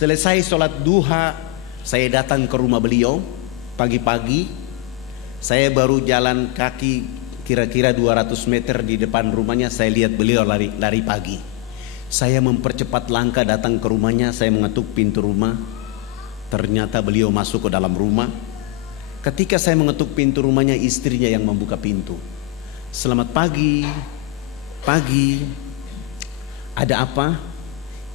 Selesai sholat duha, saya datang ke rumah beliau pagi-pagi. Saya baru jalan kaki kira-kira 200 meter di depan rumahnya, saya lihat beliau lari pagi. Saya mempercepat langkah datang ke rumahnya, saya mengetuk pintu rumah. Ternyata beliau masuk ke dalam rumah. Ketika saya mengetuk pintu rumahnya, istrinya yang membuka pintu. Selamat pagi. Pagi. Ada apa?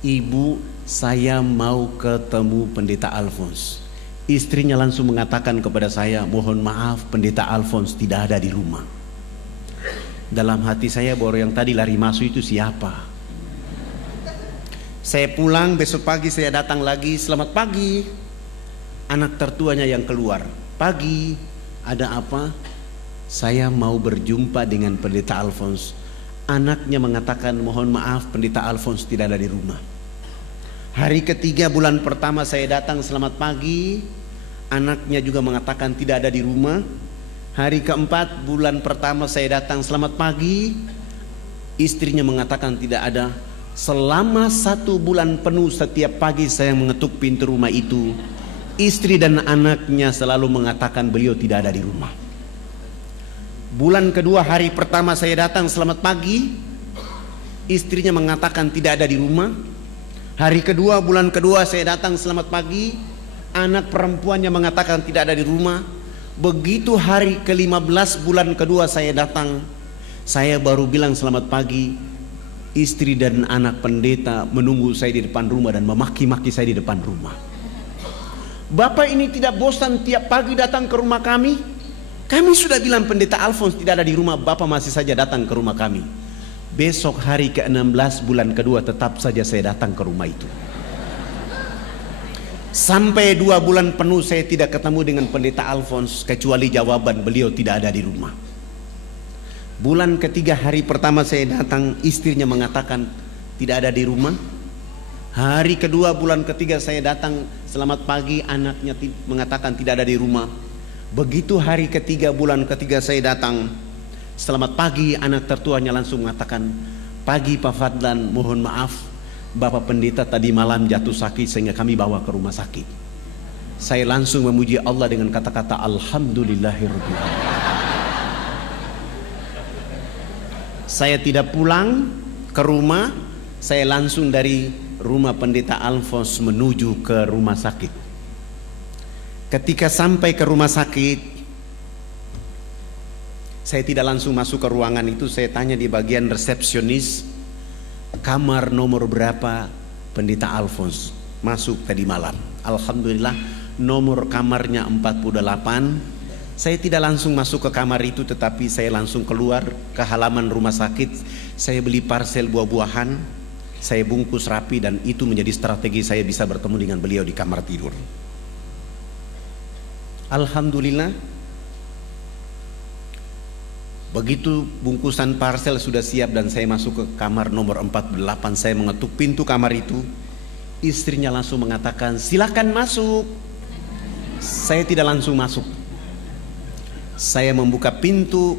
Ibu, saya mau ketemu Pendeta Alphonse. Istrinya langsung mengatakan kepada saya, mohon maaf, Pendeta Alphonse tidak ada di rumah. Dalam hati saya, baru yang tadi lari masuk itu siapa? Saya pulang, besok pagi saya datang lagi. Selamat pagi. Anak tertuanya yang keluar. Pagi, ada apa? Saya mau berjumpa dengan Pendeta Alphonse. Anaknya mengatakan, mohon maaf, Pendeta Alphonse tidak ada di rumah. Hari ketiga bulan pertama saya datang, selamat pagi. Anaknya juga mengatakan tidak ada di rumah. Hari keempat bulan pertama saya datang, selamat pagi. Istrinya mengatakan tidak ada. Selama 1 bulan penuh setiap pagi saya mengetuk pintu rumah itu, istri dan anaknya selalu mengatakan beliau tidak ada di rumah. Bulan kedua hari pertama saya datang, selamat pagi. Istrinya mengatakan tidak ada di rumah. Hari kedua bulan kedua saya datang, selamat pagi. Anak perempuannya mengatakan tidak ada di rumah. Begitu hari ke-15 bulan kedua saya datang, saya baru bilang selamat pagi. Istri dan anak pendeta menunggu saya di depan rumah dan memaki-maki saya di depan rumah. Bapak ini tidak bosan tiap pagi datang ke rumah kami? Kami sudah bilang Pendeta Alphonse tidak ada di rumah, Bapak masih saja datang ke rumah kami. Besok hari ke-16 bulan kedua tetap saja saya datang ke rumah itu. Sampai 2 bulan penuh saya tidak ketemu dengan Pendeta Alphonse, kecuali jawaban beliau tidak ada di rumah. Bulan ketiga hari pertama saya datang, istrinya mengatakan tidak ada di rumah. Hari kedua bulan ketiga saya datang, selamat pagi, anaknya mengatakan tidak ada di rumah. Begitu hari ketiga bulan ketiga saya datang, selamat pagi, anak tertuanya langsung mengatakan, pagi Pak Fadlan, mohon maaf, Bapak Pendeta tadi malam jatuh sakit sehingga kami bawa ke rumah sakit. Saya langsung memuji Allah dengan kata-kata Alhamdulillahirabbil alamin. Saya tidak pulang ke rumah, saya langsung dari rumah Pendeta Alphonse menuju ke rumah sakit. Ketika sampai ke rumah sakit, saya tidak langsung masuk ke ruangan itu, saya tanya di bagian resepsionis, kamar nomor berapa Pendeta Alphonse masuk tadi malam. Alhamdulillah nomor kamarnya 48. Saya tidak langsung masuk ke kamar itu, tetapi saya langsung keluar ke halaman rumah sakit. Saya beli parsel buah-buahan, saya bungkus rapi, dan itu menjadi strategi saya bisa bertemu dengan beliau di kamar tidur. Alhamdulillah, begitu bungkusan parsel sudah siap dan saya masuk ke kamar nomor 48, saya mengetuk pintu kamar itu. Istrinya langsung mengatakan, silakan masuk. Saya tidak langsung masuk. Saya membuka pintu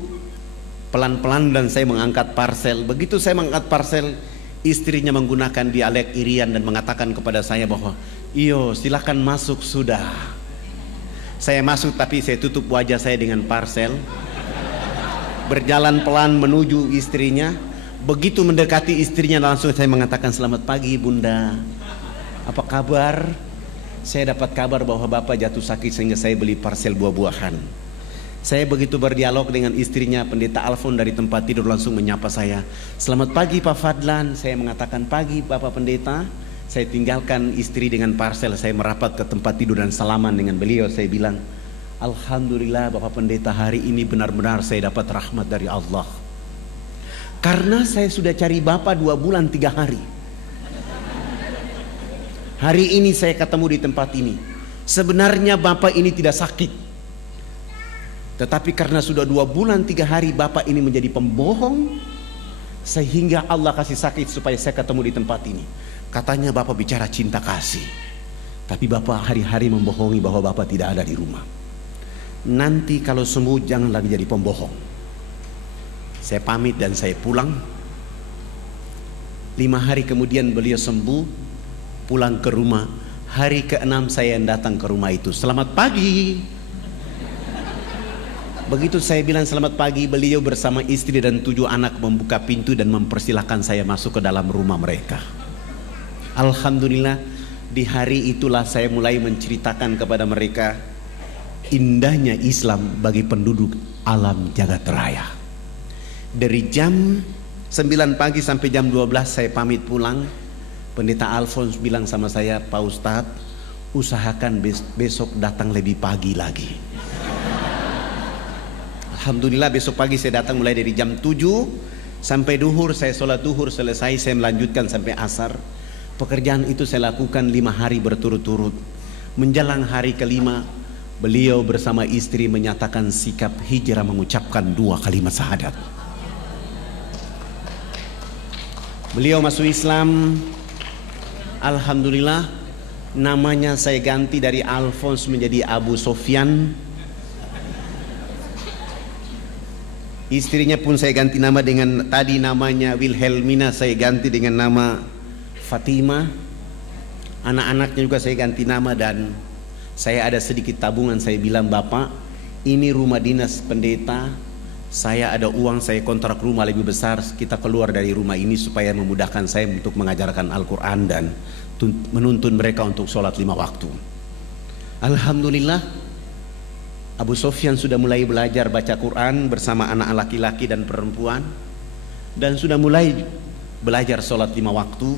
pelan-pelan dan saya mengangkat parsel. Begitu saya mengangkat parsel, istrinya menggunakan dialek Irian dan mengatakan kepada saya bahwa, iyo silakan masuk sudah. Saya masuk tapi saya tutup wajah saya dengan parsel. Berjalan pelan menuju istrinya. Begitu mendekati istrinya langsung saya mengatakan, selamat pagi Bunda, apa kabar? Saya dapat kabar bahwa Bapak jatuh sakit sehingga saya beli parsel buah-buahan. Saya begitu berdialog dengan istrinya, Pendeta Alphonse dari tempat tidur langsung menyapa saya, selamat pagi Pak Fadlan. Saya mengatakan, pagi Bapak Pendeta. Saya tinggalkan istri dengan parsel, saya merapat ke tempat tidur dan salaman dengan beliau. Saya bilang, Alhamdulillah Bapak Pendeta, hari ini benar-benar saya dapat rahmat dari Allah. Karena saya sudah cari Bapak 2 bulan 3 hari. Hari ini saya ketemu di tempat ini. Sebenarnya Bapak ini tidak sakit, tetapi karena sudah 2 bulan 3 hari Bapak ini menjadi pembohong, sehingga Allah kasih sakit supaya saya ketemu di tempat ini. Katanya Bapak bicara cinta kasih, tapi Bapak hari-hari membohongi bahwa Bapak tidak ada di rumah. Nanti kalau sembuh jangan lagi jadi pembohong. Saya pamit dan saya pulang. 5 hari kemudian beliau sembuh, pulang ke rumah. Hari ke-6 saya yang datang ke rumah itu. Selamat pagi. Begitu saya bilang selamat pagi, beliau bersama istri dan 7 anak membuka pintu dan mempersilahkan saya masuk ke dalam rumah mereka. Alhamdulillah, di hari itulah saya mulai menceritakan kepada mereka indahnya Islam bagi penduduk alam jagat raya. Dari jam 9 pagi sampai jam 12 saya pamit pulang. Pendeta Alphonse bilang sama saya, Pak Ustadz, usahakan besok datang lebih pagi lagi. Alhamdulillah besok pagi saya datang mulai dari jam 7 sampai duhur. Saya sholat duhur selesai, saya melanjutkan sampai asar. Pekerjaan itu saya lakukan 5 hari berturut-turut. Menjelang hari ke-5, beliau bersama istri menyatakan sikap hijrah, mengucapkan 2 kalimat syahadat. Beliau masuk Islam. Alhamdulillah, namanya saya ganti dari Alphonse menjadi Abu Sofyan. Istrinya pun saya ganti nama dengan, tadi namanya Wilhelmina, saya ganti dengan nama Fatima. Anak-anaknya juga saya ganti nama, dan saya ada sedikit tabungan. Saya bilang, Bapak, ini rumah dinas pendeta, saya ada uang, saya kontrak rumah lebih besar, kita keluar dari rumah ini supaya memudahkan saya untuk mengajarkan Al-Quran dan menuntun mereka untuk sholat 5 waktu. Alhamdulillah, Abu Sofyan sudah mulai belajar baca Quran bersama anak laki-laki dan perempuan, dan sudah mulai belajar sholat 5 waktu.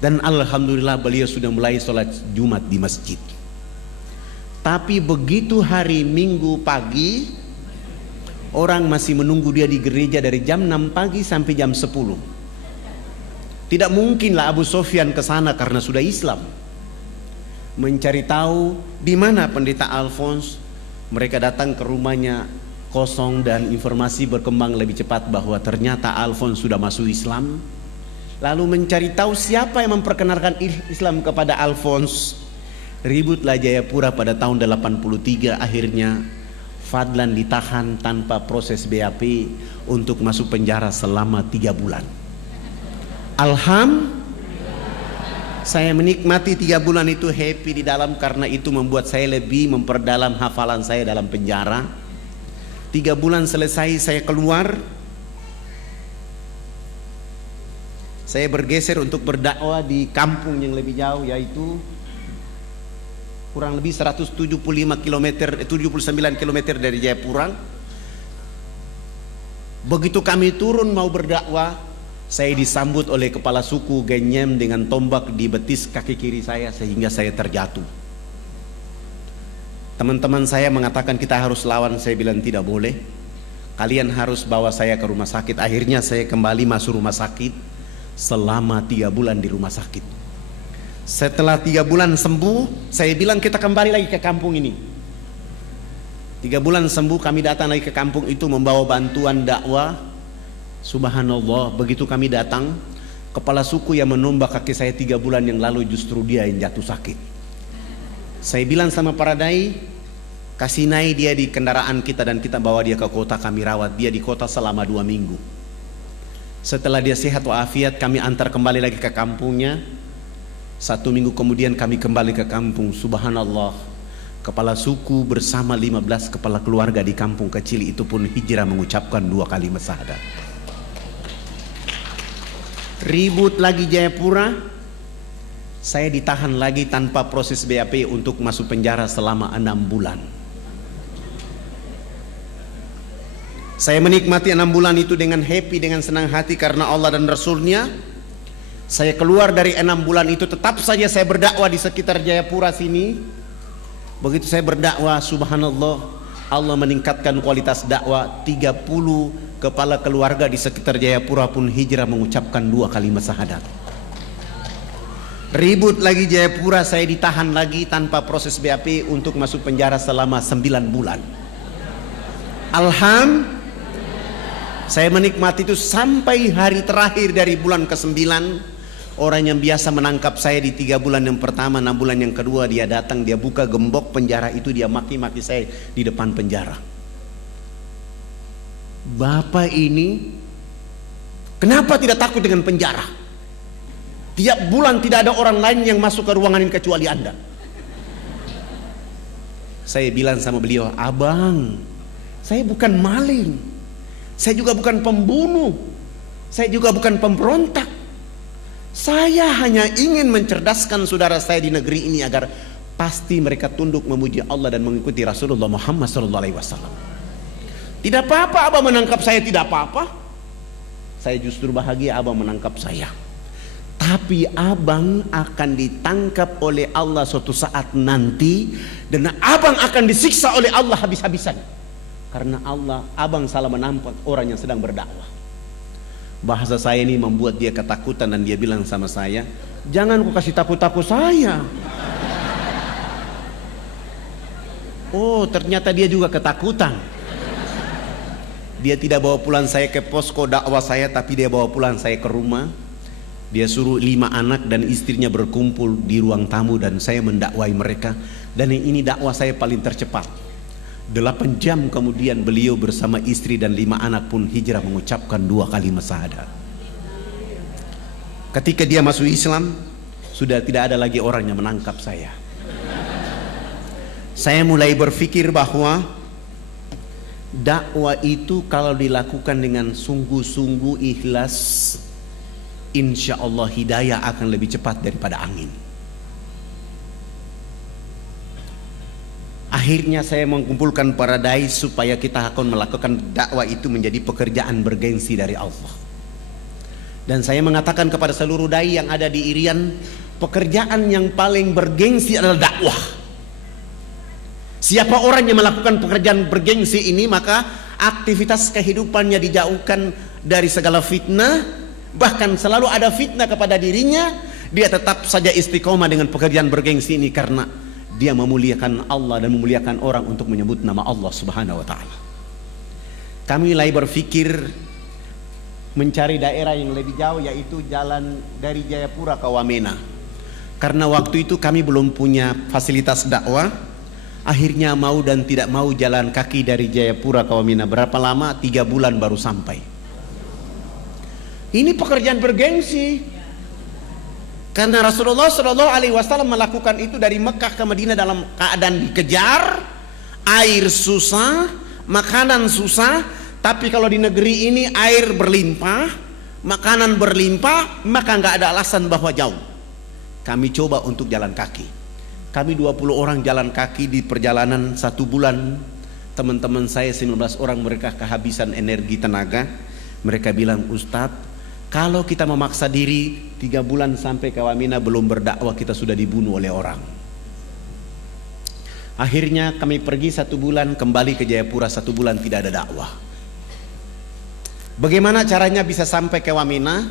Dan Alhamdulillah beliau sudah mulai sholat Jumat di masjid. Tapi begitu hari Minggu pagi, orang masih menunggu dia di gereja dari jam 6 pagi sampai jam 10. Tidak mungkinlah Abu Sofyan ke sana karena sudah Islam. Mencari tahu di mana pendeta Alphonse. Mereka datang ke rumahnya kosong, dan informasi berkembang lebih cepat bahwa ternyata Alphonse sudah masuk Islam. Lalu mencari tahu siapa yang memperkenalkan Islam kepada Alphonse. Ributlah Jayapura pada tahun 83. Akhirnya Fadlan ditahan tanpa proses BAP untuk masuk penjara selama 3 bulan. Saya menikmati 3 bulan itu, happy di dalam, karena itu membuat saya lebih memperdalam hafalan saya dalam penjara. 3 bulan selesai, saya keluar. Saya bergeser untuk berdakwah di kampung yang lebih jauh, yaitu kurang lebih 179 km dari Jayapura. Begitu kami turun mau berdakwah, saya disambut oleh kepala suku Genyem dengan tombak di betis kaki kiri saya sehingga saya terjatuh. Teman-teman saya mengatakan kita harus lawan. Saya bilang tidak boleh, kalian harus bawa saya ke rumah sakit. Akhirnya saya kembali masuk rumah sakit selama 3 bulan di rumah sakit. Setelah 3 bulan sembuh, saya bilang kita kembali lagi ke kampung ini. 3 bulan sembuh, kami datang lagi ke kampung itu membawa bantuan dakwah. Subhanallah, begitu kami datang, kepala suku yang menombak kaki saya 3 bulan yang lalu justru dia yang jatuh sakit. Saya bilang sama para dai, kasih naik dia di kendaraan kita dan kita bawa dia ke kota, kami rawat dia di kota selama 2 minggu. Setelah dia sehat walafiat, kami antar kembali lagi ke kampungnya. 1 minggu kemudian kami kembali ke kampung. Subhanallah, kepala suku bersama 15 kepala keluarga di kampung kecil itu pun hijrah mengucapkan 2 kalimat syahadat. Ribut lagi Jayapura, saya ditahan lagi tanpa proses BAP untuk masuk penjara selama 6 bulan. Saya menikmati 6 bulan itu dengan happy, dengan senang hati karena Allah dan Rasulnya. Saya keluar dari 6 bulan itu, tetap saja saya berdakwah di sekitar Jayapura sini. Begitu saya berdakwah, subhanallah, Allah meningkatkan kualitas dakwah. 30 kepala keluarga di sekitar Jayapura pun hijrah mengucapkan 2 kalimat syahadat. Ribut lagi Jayapura, saya ditahan lagi tanpa proses BAP untuk masuk penjara selama 9 bulan. Saya menikmati itu sampai hari terakhir dari bulan ke-9. Orang yang biasa menangkap saya di 3 bulan yang pertama, 6 bulan yang kedua, dia datang, dia buka gembok penjara itu, dia maki-maki saya di depan penjara. Bapak ini kenapa tidak takut dengan penjara? Tiap bulan tidak ada orang lain yang masuk ke ruangan ini kecuali Anda. Saya bilang sama beliau, abang, saya bukan maling, saya juga bukan pembunuh, saya juga bukan pemberontak. Saya hanya ingin mencerdaskan saudara saya di negeri ini agar pasti mereka tunduk memuji Allah dan mengikuti Rasulullah Muhammad SAW. Tidak apa-apa abang menangkap saya, tidak apa-apa. Saya justru bahagia abang menangkap saya. Tapi abang akan ditangkap oleh Allah suatu saat nanti, dan abang akan disiksa oleh Allah habis-habisan. Karena abang salah menampak orang yang sedang berdakwah. Bahasa saya ini membuat dia ketakutan dan dia bilang sama saya, jangan kau kasih takut-takut saya. Oh, ternyata dia juga ketakutan. Dia tidak bawa pulang saya ke posko dakwah saya, tapi dia bawa pulang saya ke rumah. Dia suruh 5 anak dan istrinya berkumpul di ruang tamu dan saya mendakwai mereka. Dan ini dakwah saya paling tercepat. 8 jam kemudian beliau bersama istri dan 5 anak pun hijrah mengucapkan 2 kalimat syahadat. Ketika dia masuk Islam, sudah tidak ada lagi orang yang menangkap saya. Saya mulai berpikir bahwa dakwah itu kalau dilakukan dengan sungguh-sungguh ikhlas, insya Allah hidayah akan lebih cepat daripada angin. Akhirnya saya mengumpulkan para dai supaya kita akan melakukan dakwah itu menjadi pekerjaan bergengsi dari Allah. Dan saya mengatakan kepada seluruh dai yang ada di Irian, pekerjaan yang paling bergengsi adalah dakwah. Siapa orang yang melakukan pekerjaan bergengsi ini, maka aktivitas kehidupannya dijauhkan dari segala fitnah. Bahkan selalu ada fitnah kepada dirinya, dia tetap saja istiqomah dengan pekerjaan bergengsi ini karena dia memuliakan Allah dan memuliakan orang untuk menyebut nama Allah Subhanahu wa ta'ala. Kami mulai berpikir mencari daerah yang lebih jauh, yaitu jalan dari Jayapura ke Wamena. Karena waktu itu kami belum punya fasilitas dakwah. Akhirnya mau dan tidak mau jalan kaki dari Jayapura ke Wamena. Berapa lama? 3 bulan baru sampai. Ini pekerjaan bergengsi. Karena Rasulullah SAW melakukan itu dari Mekah ke Madinah dalam keadaan dikejar, air susah, makanan susah. Tapi kalau di negeri ini air berlimpah, makanan berlimpah, maka nggak ada alasan bahwa jauh. Kami coba untuk jalan kaki. Kami 20 orang jalan kaki di perjalanan 1 bulan. Teman-teman saya 19 orang, mereka kehabisan energi tenaga. Mereka bilang, Ustadz, kalau kita memaksa diri 3 bulan sampai ke Wamena belum berdakwah, kita sudah dibunuh oleh orang. Akhirnya kami pergi 1 bulan, kembali ke Jayapura 1 bulan, tidak ada dakwah. Bagaimana caranya bisa sampai ke Wamena?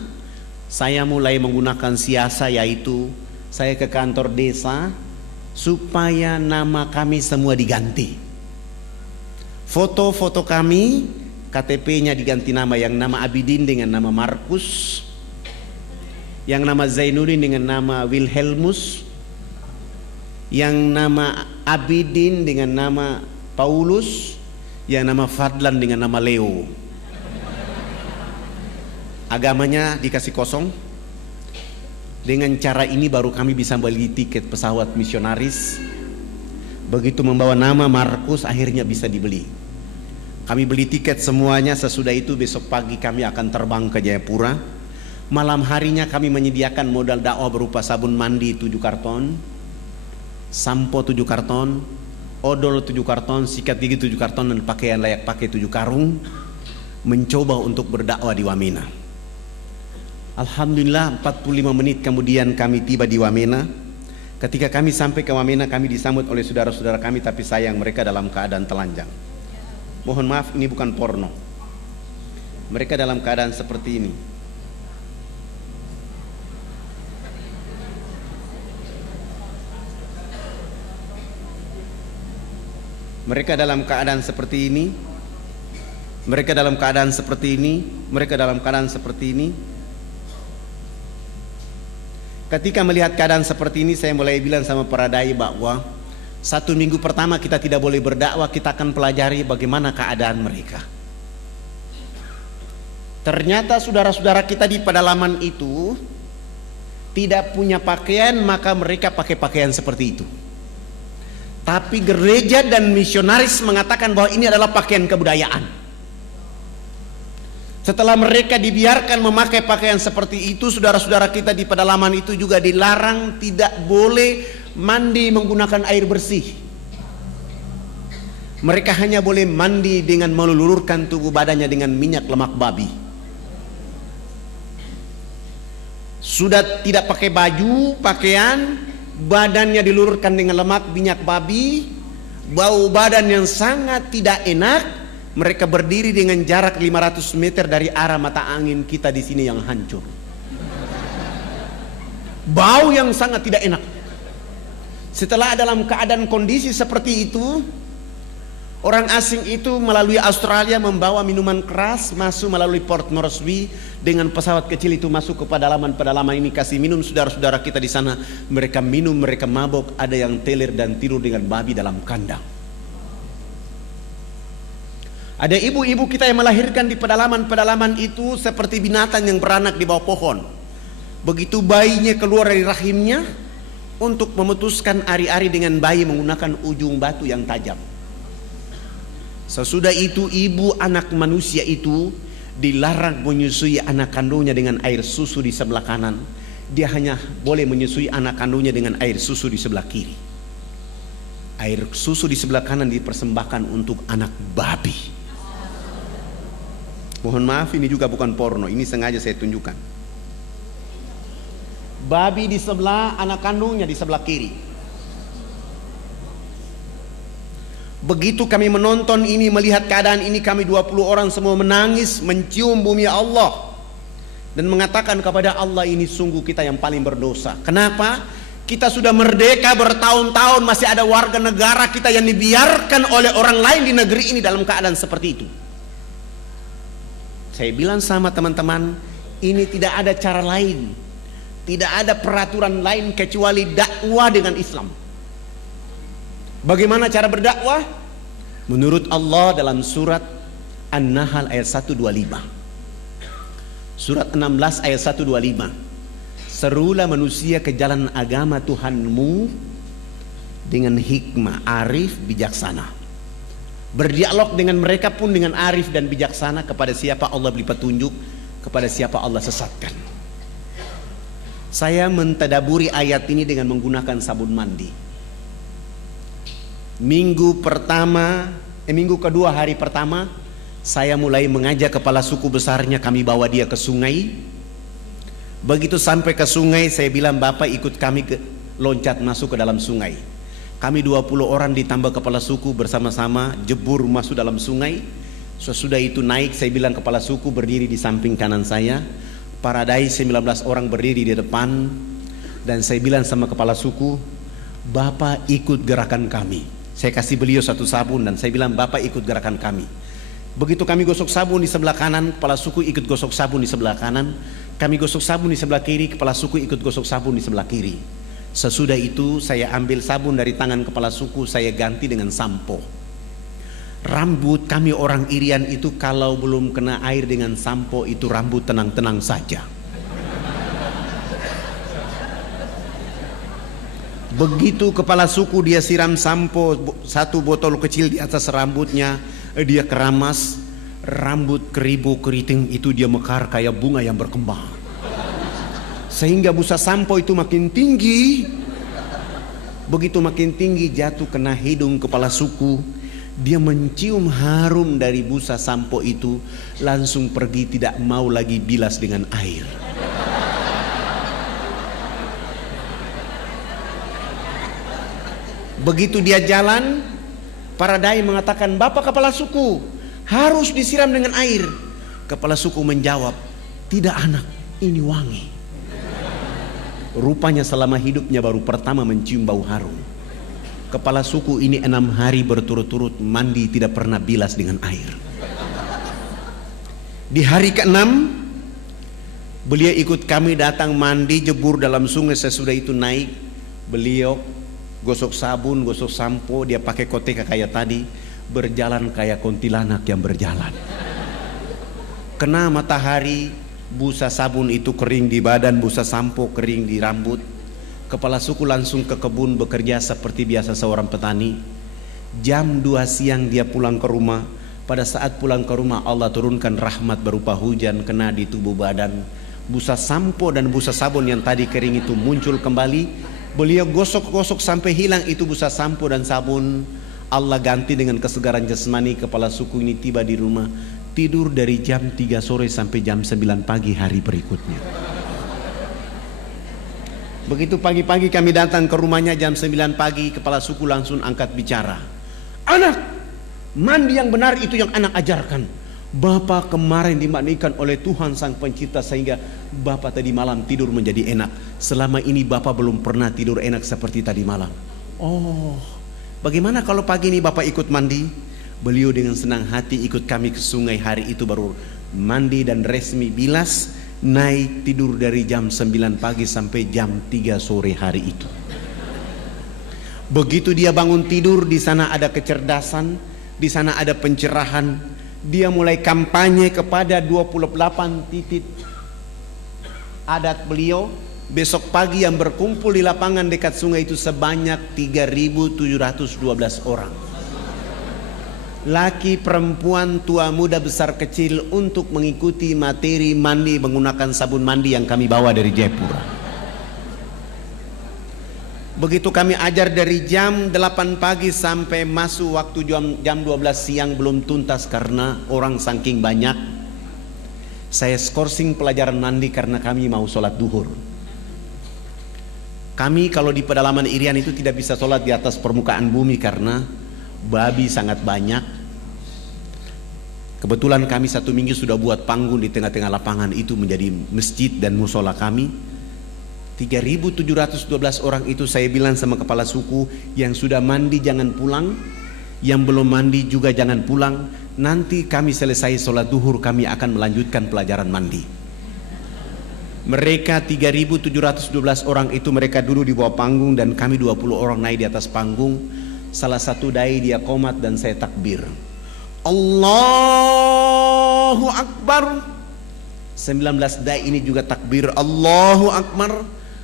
Saya mulai menggunakan siasa, yaitu saya ke kantor desa supaya nama kami semua diganti. Foto-foto kami, KTP-nya diganti nama, yang nama Abidin dengan nama Markus, yang nama Zainuddin dengan nama Wilhelmus, yang nama Abidin dengan nama Paulus, yang nama Fadlan dengan nama Leo. Agamanya dikasih kosong. Dengan cara ini baru kami bisa beli tiket pesawat misionaris. Begitu membawa nama Markus, akhirnya bisa dibeli. Kami beli tiket semuanya. Sesudah itu besok pagi kami akan terbang ke Jayapura. Malam harinya kami menyediakan modal dakwah berupa sabun mandi 7 karton, sampo 7 karton, odol 7 karton, sikat gigi 7 karton, dan pakaian layak pakai 7 karung. Mencoba untuk berdakwah di Wamena. Alhamdulillah 45 menit kemudian kami tiba di Wamena. Ketika kami sampai ke Wamena, kami disambut oleh saudara-saudara kami, tapi sayang mereka dalam keadaan telanjang. Mohon maaf, ini bukan porno. Mereka dalam keadaan seperti ini. Mereka dalam keadaan seperti ini. Mereka dalam keadaan seperti ini. Mereka dalam keadaan seperti ini. Ketika melihat keadaan seperti ini, saya mulai bilang sama para dai bahwa 1 minggu pertama kita tidak boleh berdakwah, kita akan pelajari bagaimana keadaan mereka. Ternyata saudara-saudara kita di pedalaman itu tidak punya pakaian, maka mereka pakai pakaian seperti itu. Tapi gereja dan misionaris mengatakan bahwa ini adalah pakaian kebudayaan. Setelah mereka dibiarkan memakai pakaian seperti itu, saudara-saudara kita di pedalaman itu juga dilarang tidak boleh mandi menggunakan air bersih. Mereka hanya boleh mandi dengan melulurkan tubuh badannya dengan minyak lemak babi. Sudah tidak pakai baju, pakaian, badannya dilulurkan dengan lemak minyak babi, bau badan yang sangat tidak enak. Mereka berdiri dengan jarak 500 meter dari arah mata angin kita di sini yang hancur. Bau yang sangat tidak enak. Setelah dalam keadaan kondisi seperti itu, orang asing itu melalui Australia membawa minuman keras masuk melalui Port Moresby dengan pesawat kecil itu masuk ke pedalaman-pedalaman ini, kasih minum saudara-saudara kita di sana. Mereka minum, mereka mabok, ada yang teler dan tidur dengan babi dalam kandang. Ada ibu-ibu kita yang melahirkan di pedalaman-pedalaman itu seperti binatang yang beranak di bawah pohon. Begitu bayinya keluar dari rahimnya, untuk memutuskan ari-ari dengan bayi menggunakan ujung batu yang tajam. Sesudah itu ibu anak manusia itu dilarang menyusui anak kandungnya dengan air susu di sebelah kanan. Dia hanya boleh menyusui anak kandungnya dengan air susu di sebelah kiri. Air susu di sebelah kanan dipersembahkan untuk anak babi. Mohon maaf, ini juga bukan porno, ini sengaja saya tunjukkan. Babi di sebelah, anak kandungnya di sebelah kiri. Begitu kami menonton ini, melihat keadaan ini, kami 20 orang semua menangis, mencium bumi Allah dan mengatakan kepada Allah, ini sungguh kita yang paling berdosa. Kenapa? Kita sudah merdeka bertahun-tahun, masih ada warga negara kita yang dibiarkan oleh orang lain di negeri ini dalam keadaan seperti itu. Saya bilang sama teman-teman, ini tidak ada cara lain, tidak ada peraturan lain kecuali dakwah dengan Islam. Bagaimana cara berdakwah? Menurut Allah dalam surat An-Nahl ayat 125. Surat 16 ayat 125. Serulah manusia ke jalan agama Tuhanmu dengan hikmah, arif, bijaksana. Berdialog dengan mereka pun dengan arif dan bijaksana. Kepada siapa Allah beri petunjuk, kepada siapa Allah sesatkan. Saya mentadaburi ayat ini dengan menggunakan sabun mandi. Minggu kedua hari pertama, saya mulai mengajak kepala suku besarnya, kami bawa dia ke sungai. Begitu sampai ke sungai, saya bilang, Bapak ikut kami loncat masuk ke dalam sungai. Kami 20 orang ditambah kepala suku bersama-sama jebur masuk dalam sungai. Sesudah itu naik, saya bilang kepala suku berdiri di samping kanan saya, para dai 19 orang berdiri di depan. Dan saya bilang sama kepala suku, Bapak ikut gerakan kami. Saya kasih beliau satu sabun dan saya bilang, Bapak ikut gerakan kami. Begitu kami gosok sabun di sebelah kanan, kepala suku ikut gosok sabun di sebelah kanan. Kami gosok sabun di sebelah kiri, kepala suku ikut gosok sabun di sebelah kiri. Sesudah itu saya ambil sabun dari tangan kepala suku, saya ganti dengan sampo. Rambut kami orang Irian itu kalau belum kena air dengan sampo itu rambut tenang-tenang saja. Begitu kepala suku dia siram sampo, satu botol kecil di atas rambutnya, dia keramas, rambut keribu keriting itu dia mekar kayak bunga yang berkembang. Sehingga busa sampo itu makin tinggi. Begitu makin tinggi jatuh kena hidung kepala suku. Dia mencium harum dari busa sampo itu, langsung pergi, tidak mau lagi bilas dengan air. Begitu dia jalan, para dai mengatakan, Bapak kepala suku, harus disiram dengan air. Kepala suku menjawab, tidak anak, ini wangi. Rupanya selama hidupnya baru pertama mencium bau harum. Kepala suku ini 6 hari berturut-turut mandi tidak pernah bilas dengan air. Di hari ke-6 beliau ikut kami datang mandi jebur dalam sungai. Sesudah itu naik, beliau gosok sabun, gosok sampo, dia pakai koteka kayak tadi, berjalan kayak kuntilanak yang berjalan. Kena matahari, busa sabun itu kering di badan, busa sampo kering di rambut. Kepala suku langsung ke kebun bekerja seperti biasa seorang petani. Jam 2 siang dia pulang ke rumah. Pada saat pulang ke rumah Allah turunkan rahmat berupa hujan kena di tubuh badan. Busa sampo dan busa sabun yang tadi kering itu muncul kembali. Beliau gosok-gosok sampai hilang itu busa sampo dan sabun. Allah ganti dengan kesegaran jasmani. Kepala suku ini tiba di rumah, tidur dari jam 3 sore sampai jam 9 pagi hari berikutnya. Begitu pagi-pagi kami datang ke rumahnya jam 9 pagi, kepala suku langsung angkat bicara. Anak, mandi yang benar itu yang anak ajarkan. Bapak kemarin dimandikan oleh Tuhan Sang Pencipta sehingga Bapak tadi malam tidur menjadi enak. Selama ini Bapak belum pernah tidur enak seperti tadi malam. Oh, bagaimana kalau pagi ini Bapak ikut mandi? Beliau dengan senang hati ikut kami ke sungai. Hari itu baru mandi dan resmi bilas. Naik tidur dari jam 9 pagi sampai jam 3 sore hari itu. Begitu dia bangun tidur, di sana ada kecerdasan, di sana ada pencerahan. Dia mulai kampanye kepada 28 titik adat beliau. Besok pagi yang berkumpul di lapangan dekat sungai itu sebanyak 3.712 orang. Laki, perempuan, tua, muda, besar, kecil untuk mengikuti materi mandi menggunakan sabun mandi yang kami bawa dari Jayapura. Begitu kami ajar dari jam 8 pagi sampai masuk waktu jam 12 siang belum tuntas karena orang saking banyak. Saya skorsing pelajaran mandi karena kami mau sholat duhur. Kami kalau di pedalaman Irian itu tidak bisa sholat di atas permukaan bumi karena babi sangat banyak. Kebetulan kami 1 minggu sudah buat panggung di tengah-tengah lapangan itu menjadi masjid dan musola kami. 3.712 orang itu saya bilang sama kepala suku, yang sudah mandi jangan pulang, yang belum mandi juga jangan pulang. Nanti kami selesai sholat duhur kami akan melanjutkan pelajaran mandi. Mereka 3.712 orang itu mereka dulu di bawah panggung dan kami 20 orang naik di atas panggung. Salah satu dai dia qomat dan saya takbir. Allahu Akbar. 19 dai ini juga takbir Allahu Akbar.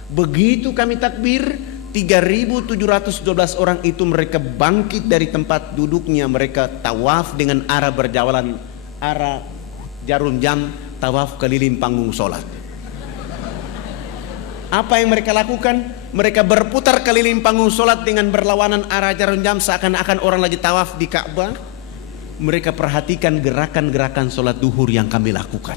Begitu kami takbir, 3.712 orang itu mereka bangkit dari tempat duduknya. Mereka tawaf dengan arah berjalan, arah jarum jam, tawaf keliling panggung sholat. Apa yang mereka lakukan? Mereka berputar keliling panggung sholat dengan berlawanan arah jarum jam seakan-akan orang lagi tawaf di Ka'bah. Mereka perhatikan gerakan-gerakan sholat duhur yang kami lakukan.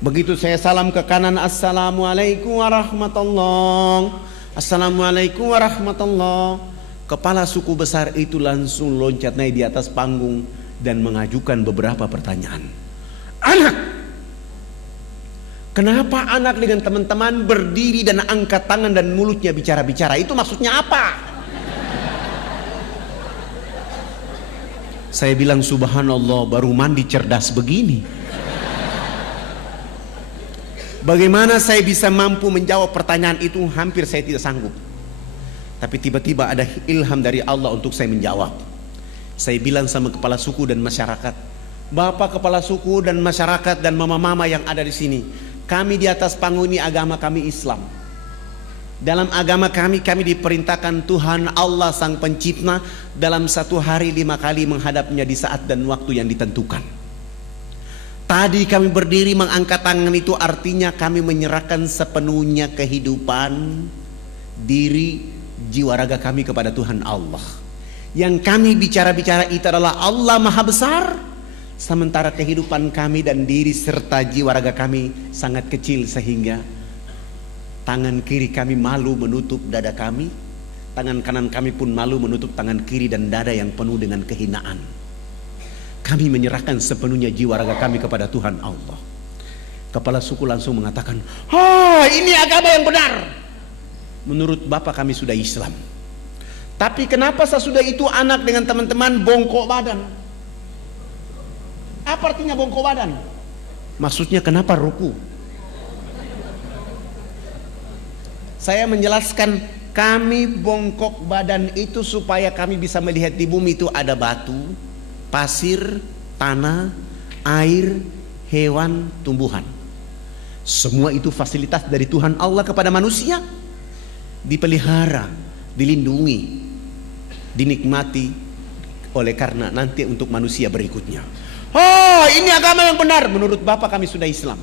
Begitu saya salam ke kanan, Assalamualaikum warahmatullahi, Assalamualaikum warahmatullahi. Kepala suku besar itu langsung loncat naik di atas panggung dan mengajukan beberapa pertanyaan. Anak, kenapa anak dengan teman-teman berdiri dan angkat tangan dan mulutnya bicara-bicara? Itu maksudnya apa? Saya bilang subhanallah, baru mandi cerdas begini. Bagaimana saya bisa mampu menjawab pertanyaan itu? Hampir saya tidak sanggup. Tapi tiba-tiba ada ilham dari Allah untuk saya menjawab. Saya bilang sama kepala suku dan masyarakat, Bapak kepala suku dan masyarakat dan mama-mama yang ada di sini, kami di atas panggung ini agama kami Islam. Dalam agama kami diperintahkan Tuhan Allah Sang Pencipta dalam 1 hari 5 kali menghadapnya di saat dan waktu yang ditentukan. Tadi kami berdiri mengangkat tangan itu artinya kami menyerahkan sepenuhnya kehidupan, diri, jiwa raga kami kepada Tuhan Allah. Yang kami bicara-bicara itu adalah Allah Maha Besar, sementara kehidupan kami dan diri serta jiwa raga kami sangat kecil sehingga tangan kiri kami malu menutup dada kami, tangan kanan kami pun malu menutup tangan kiri dan dada yang penuh dengan kehinaan. Kami menyerahkan sepenuhnya jiwa raga kami kepada Tuhan Allah. Kepala suku langsung mengatakan, ini agama yang benar. Menurut Bapak kami sudah Islam. Tapi kenapa sesudah itu anak dengan teman-teman bongkok badan? Apa artinya bongkok badan? Maksudnya kenapa ruku? Saya menjelaskan, kami bongkok badan itu supaya kami bisa melihat di bumi itu ada batu, pasir, tanah, air, hewan, tumbuhan. Semua itu fasilitas dari Tuhan Allah kepada manusia, dipelihara, dilindungi, dinikmati oleh karena nanti untuk manusia berikutnya. Oh, ini agama yang benar menurut Bapak, kami sudah Islam.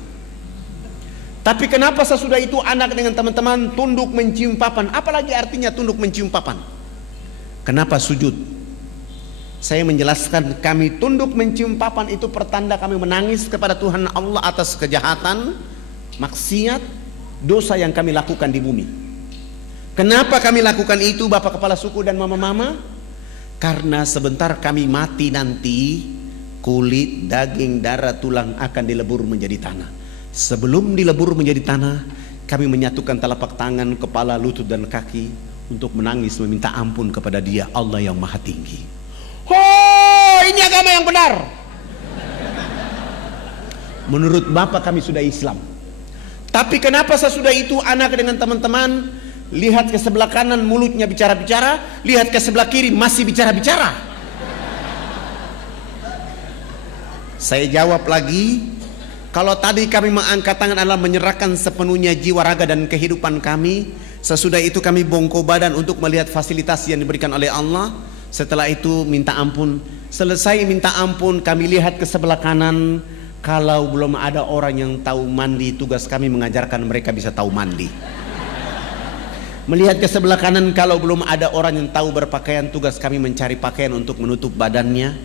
Tapi kenapa sesudah itu anak dengan teman-teman tunduk mencium papan? Apalagi artinya tunduk mencium papan? Kenapa sujud? Saya menjelaskan, kami tunduk mencium papan itu pertanda kami menangis kepada Tuhan Allah atas kejahatan, maksiat, dosa yang kami lakukan di bumi. Kenapa kami lakukan itu Bapak Kepala Suku dan Mama-mama? Karena sebentar kami mati nanti, kulit, daging, darah, tulang akan dilebur menjadi tanah. Sebelum dilebur menjadi tanah, kami menyatukan telapak tangan, kepala, lutut dan kaki untuk menangis meminta ampun kepada Dia, Allah yang Maha Tinggi. Oh, ini agama yang benar. Menurut Bapak kami sudah Islam. Tapi kenapa sesudah itu anak dengan teman-teman lihat ke sebelah kanan mulutnya bicara-bicara, lihat ke sebelah kiri masih bicara-bicara? Saya jawab lagi, kalau tadi kami mengangkat tangan adalah menyerahkan sepenuhnya jiwa, raga dan kehidupan kami, sesudah itu kami bongkok badan untuk melihat fasilitas yang diberikan oleh Allah. Setelah itu minta ampun. Selesai minta ampun, kami lihat ke sebelah kanan. Kalau belum ada orang yang tahu mandi, tugas kami mengajarkan mereka bisa tahu mandi. Melihat ke sebelah kanan, kalau belum ada orang yang tahu berpakaian, tugas kami mencari pakaian untuk menutup badannya.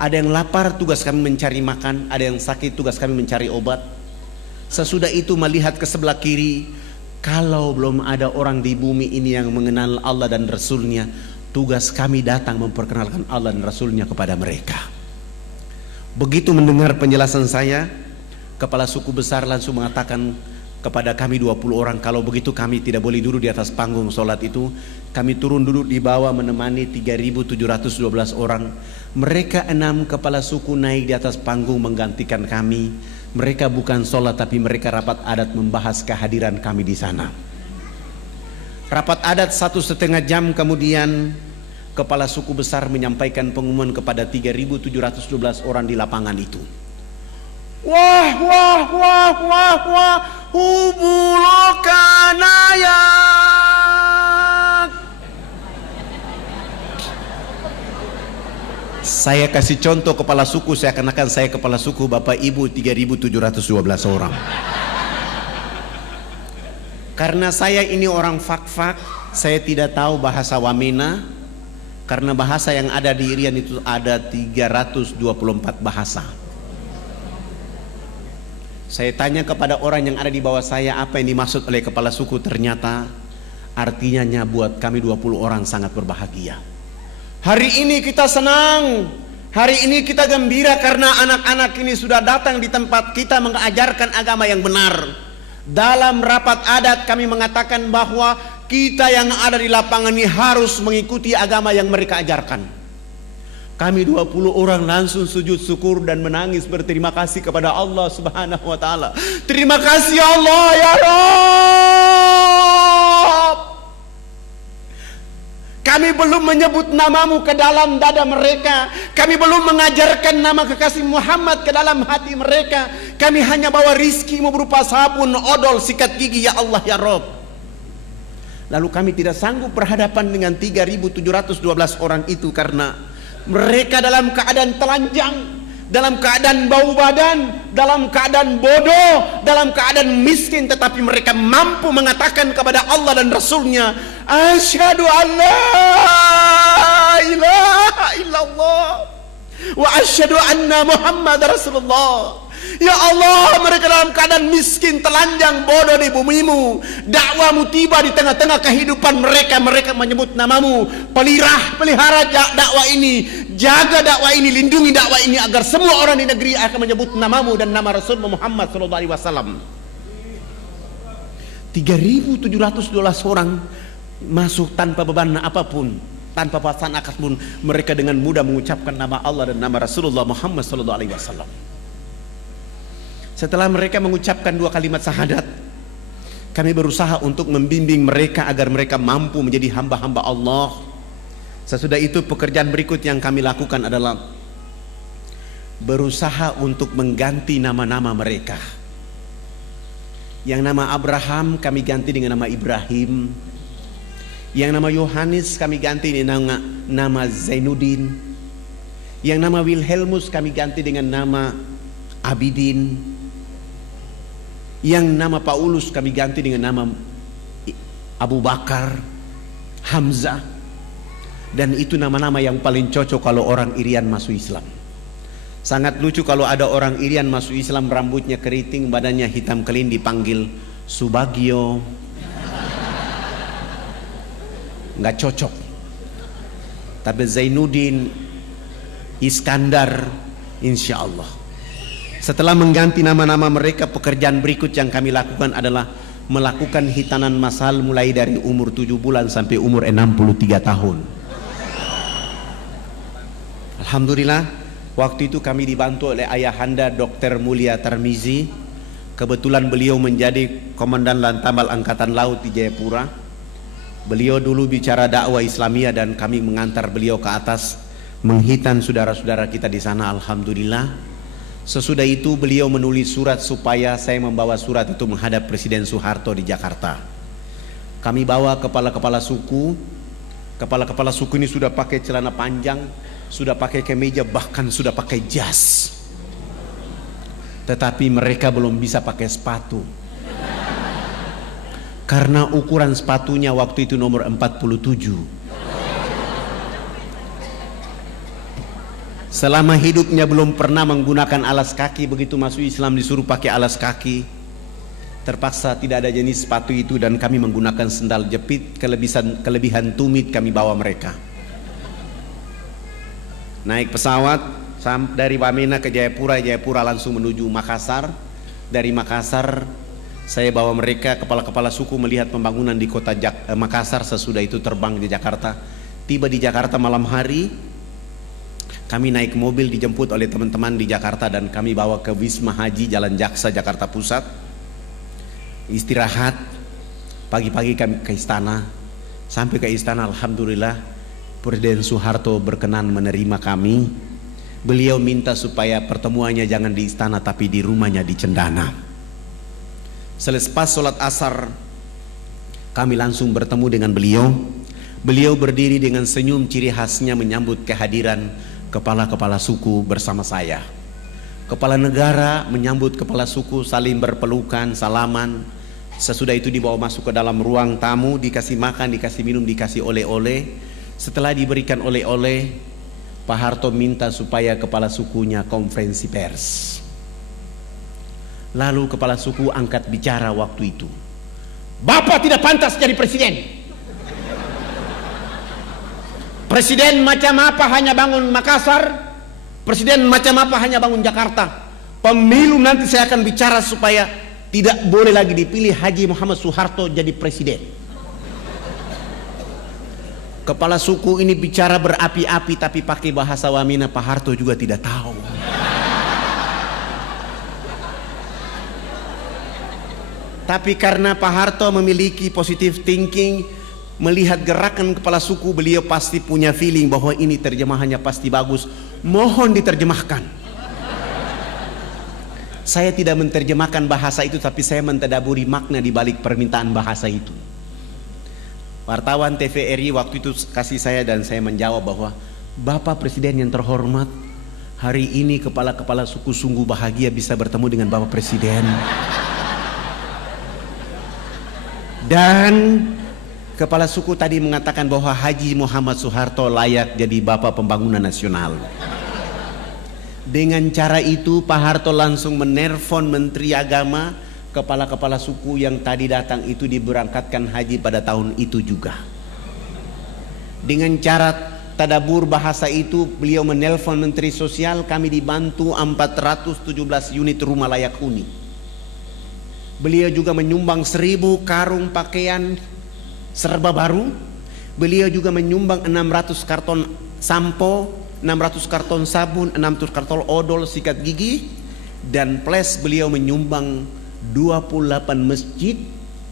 Ada yang lapar, tugas kami mencari makan. Ada yang sakit, tugas kami mencari obat. Sesudah itu melihat ke sebelah kiri, kalau belum ada orang di bumi ini yang mengenal Allah dan Rasulnya, tugas kami datang memperkenalkan Allah dan Rasulnya kepada mereka. Begitu mendengar penjelasan saya, Kepala Suku Besar langsung mengatakan kepada kami 20 orang, kalau begitu kami tidak boleh duduk di atas panggung sholat itu. Kami turun duduk di bawah menemani 3.712 orang. Mereka 6 kepala suku naik di atas panggung menggantikan kami. Mereka bukan sholat, tapi mereka rapat adat membahas kehadiran kami di sana. Rapat adat 1,5 jam kemudian, Kepala Suku Besar menyampaikan pengumuman kepada 3.712 orang di lapangan itu. Wah, wah, wah, wah, wah, hubulokanayak. Saya kasih contoh kepala suku, saya kenakan saya kepala suku, Bapak Ibu 3.712 orang. Karena saya ini orang fak-fak, saya tidak tahu bahasa Wamena. Karena bahasa yang ada di Irian itu ada 324 bahasa. Saya tanya kepada orang yang ada di bawah saya apa yang dimaksud oleh kepala suku, ternyata artinya buat kami 20 orang sangat berbahagia. Hari ini kita senang, hari ini kita gembira karena anak-anak ini sudah datang di tempat kita mengajarkan agama yang benar. Dalam rapat adat kami mengatakan bahwa kita yang ada di lapangan ini harus mengikuti agama yang mereka ajarkan. Kami 20 orang langsung sujud syukur dan menangis berterima kasih kepada Allah Subhanahu wa taala. Terima kasih Allah ya Rabb. Kami belum menyebut namamu ke dalam dada mereka. Kami belum mengajarkan nama kekasih Muhammad ke dalam hati mereka. Kami hanya bawa rizkimu berupa sabun, odol, sikat gigi ya Allah ya Rabb. Lalu kami tidak sanggup berhadapan dengan 3.712 orang itu karena mereka dalam keadaan telanjang, dalam keadaan bau badan, dalam keadaan bodoh, dalam keadaan miskin, tetapi mereka mampu mengatakan kepada Allah dan Rasulnya, asyhadu an la ilaha illallah wa asyhadu anna Muhammad Rasulullah. Ya Allah, mereka dalam keadaan miskin, telanjang, bodoh di bumimu. Dakwamu tiba di tengah-tengah kehidupan mereka. Mereka menyebut namamu. Pelihara dakwah ini, jaga dakwah ini, lindungi dakwah ini agar semua orang di negeri akan menyebut namamu dan nama Rasul Muhammad SAW. 3.712 orang masuk tanpa beban apapun, tanpa paksaan apapun. Mereka dengan mudah mengucapkan nama Allah dan nama Rasulullah Muhammad SAW. Setelah mereka mengucapkan 2 kalimat syahadat, kami berusaha untuk membimbing mereka agar mereka mampu menjadi hamba-hamba Allah. Sesudah itu pekerjaan berikut yang kami lakukan adalah berusaha untuk mengganti nama-nama mereka. Yang nama Abraham kami ganti dengan nama Ibrahim. Yang nama Yohanes kami ganti dengan nama Zainuddin. Yang nama Wilhelmus kami ganti dengan nama Abidin. Yang nama Paulus kami ganti dengan nama Abu Bakar, Hamzah. Dan itu nama-nama yang paling cocok kalau orang Irian masuk Islam. Sangat lucu kalau ada orang Irian masuk Islam, rambutnya keriting, badannya hitam kelin, dipanggil Subagio. Nggak cocok. Tapi Zainuddin, Iskandar, insya Allah. Setelah mengganti nama-nama mereka, pekerjaan berikut yang kami lakukan adalah melakukan hitanan masal mulai dari umur 7 bulan sampai umur 63 tahun. Alhamdulillah, waktu itu kami dibantu oleh ayahanda Dr. Mulia Tarmizi. Kebetulan beliau menjadi Komandan Lantamal Angkatan Laut di Jayapura. Beliau dulu bicara dakwah Islamiyah dan kami mengantar beliau ke atas menghitan saudara-saudara kita di sana. Alhamdulillah. Sesudah itu beliau menulis surat supaya saya membawa surat itu menghadap Presiden Soeharto di Jakarta. Kami bawa kepala-kepala suku. Kepala-kepala suku ini sudah pakai celana panjang, sudah pakai kemeja, bahkan sudah pakai jas. Tetapi mereka belum bisa pakai sepatu. Karena ukuran sepatunya waktu itu nomor 47. Selama hidupnya belum pernah menggunakan alas kaki, begitu masuk Islam disuruh pakai alas kaki. Terpaksa tidak ada jenis sepatu itu dan kami menggunakan sendal jepit. Kelebihan tumit kami bawa mereka. Naik pesawat dari Wamena ke Jayapura, Jayapura langsung menuju Makassar. Dari Makassar saya bawa mereka, kepala-kepala suku melihat pembangunan di kota Makassar. Sesudah itu terbang di Jakarta. Tiba di Jakarta malam hari. Kami naik mobil dijemput oleh teman-teman di Jakarta dan kami bawa ke Wisma Haji Jalan Jaksa Jakarta Pusat. Istirahat. Pagi-pagi kami ke istana. Sampai ke istana, alhamdulillah Presiden Soeharto berkenan menerima kami. Beliau minta supaya pertemuannya jangan di istana tapi di rumahnya di Cendana. Selepas sholat asar kami langsung bertemu dengan beliau. Beliau berdiri dengan senyum ciri khasnya menyambut kehadiran kepala-kepala suku bersama saya. Kepala negara menyambut kepala suku, saling berpelukan, salaman. Sesudah itu dibawa masuk ke dalam ruang tamu, dikasih makan, dikasih minum, dikasih oleh-oleh. Setelah diberikan oleh-oleh, Pak Harto minta supaya kepala sukunya konferensi pers. Lalu kepala suku angkat bicara waktu itu. Bapak tidak pantas jadi presiden. Presiden macam apa hanya bangun Makassar, presiden macam apa hanya bangun Jakarta. Pemilu nanti saya akan bicara supaya tidak boleh lagi dipilih Haji Muhammad Soeharto jadi presiden. Kepala suku ini bicara berapi-api tapi pakai bahasa Wamena, Pak Harto juga tidak tahu. Tapi karena Pak Harto memiliki positive thinking, melihat gerakan kepala suku, beliau pasti punya feeling bahwa ini terjemahannya pasti bagus. Mohon diterjemahkan. Saya tidak menerjemahkan bahasa itu, tapi saya mentadaburi makna di balik permintaan bahasa itu. Wartawan TVRI waktu itu kasih saya dan saya menjawab bahwa Bapak Presiden yang terhormat, hari ini kepala-kepala suku sungguh bahagia bisa bertemu dengan Bapak Presiden. Dan kepala suku tadi mengatakan bahwa Haji Muhammad Soeharto layak jadi Bapak Pembangunan Nasional. Dengan cara itu Pak Harto langsung menelpon Menteri Agama, kepala-kepala suku yang tadi datang itu diberangkatkan haji pada tahun itu juga. Dengan cara tadabur bahasa itu beliau menelpon Menteri Sosial, kami dibantu 417 unit rumah layak huni. Beliau juga menyumbang 1000 karung pakaian serba baru. Beliau juga menyumbang 600 karton sampo, 600 karton sabun, 600 karton odol sikat gigi, dan plus beliau menyumbang 28 masjid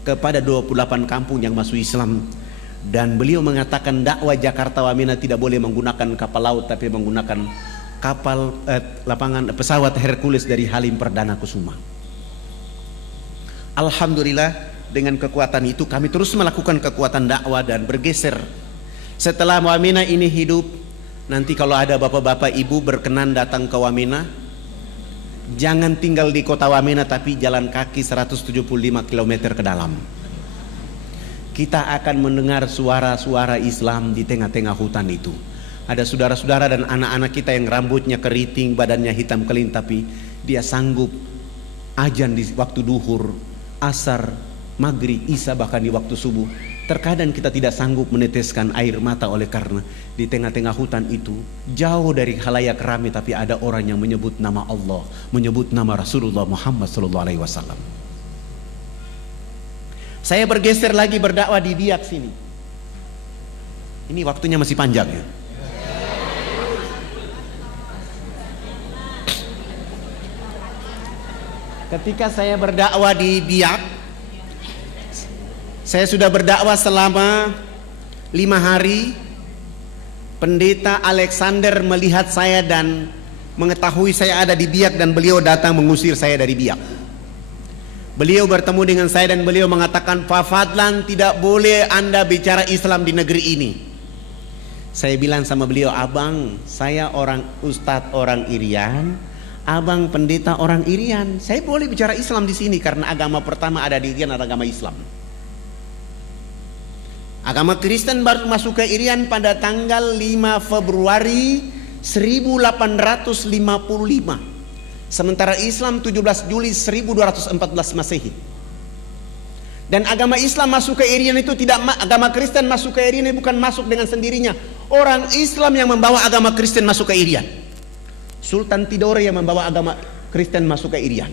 kepada 28 kampung yang masuk Islam. Dan beliau mengatakan dakwah Jakarta Wamena tidak boleh menggunakan kapal laut tapi menggunakan pesawat Hercules dari Halim Perdana Kusuma. Alhamdulillah dengan kekuatan itu kami terus melakukan kekuatan dakwah dan bergeser. Setelah Wamena ini hidup, nanti kalau ada bapak-bapak ibu berkenan datang ke Wamena, jangan tinggal di kota Wamena tapi jalan kaki 175 km ke dalam. Kita akan mendengar suara-suara Islam di tengah-tengah hutan itu. Ada saudara-saudara dan anak-anak kita yang rambutnya keriting, badannya hitam kelin, tapi dia sanggup azan di waktu duhur, asar, maghrib, isya, bahkan di waktu subuh. Terkadang kita tidak sanggup meneteskan air mata oleh karena di tengah-tengah hutan itu jauh dari khalayak ramai, tapi ada orang yang menyebut nama Allah, menyebut nama Rasulullah Muhammad SAW. Saya bergeser lagi berdakwah di Biak sini. Ini waktunya masih panjang ya. Ketika saya berdakwah di Biak, saya sudah berdakwah selama 5 hari. Pendeta Alexander melihat saya dan mengetahui saya ada di Biak, dan beliau datang mengusir saya dari Biak. Beliau bertemu dengan saya dan beliau mengatakan, Pak Fadlan, tidak boleh Anda bicara Islam di negeri ini. Saya bilang sama beliau, abang, saya orang ustadz orang Irian, abang pendeta orang Irian, saya boleh bicara Islam di sini karena agama pertama ada di Irian adalah agama Islam. Agama Kristen baru masuk ke Irian pada tanggal 5 Februari 1855. Sementara Islam 17 Juli 1214 Masehi. Dan agama Islam masuk ke Irian itu tidak, agama Kristen masuk ke Irian bukan masuk dengan sendirinya. Orang Islam yang membawa agama Kristen masuk ke Irian. Sultan Tidore yang membawa agama Kristen masuk ke Irian.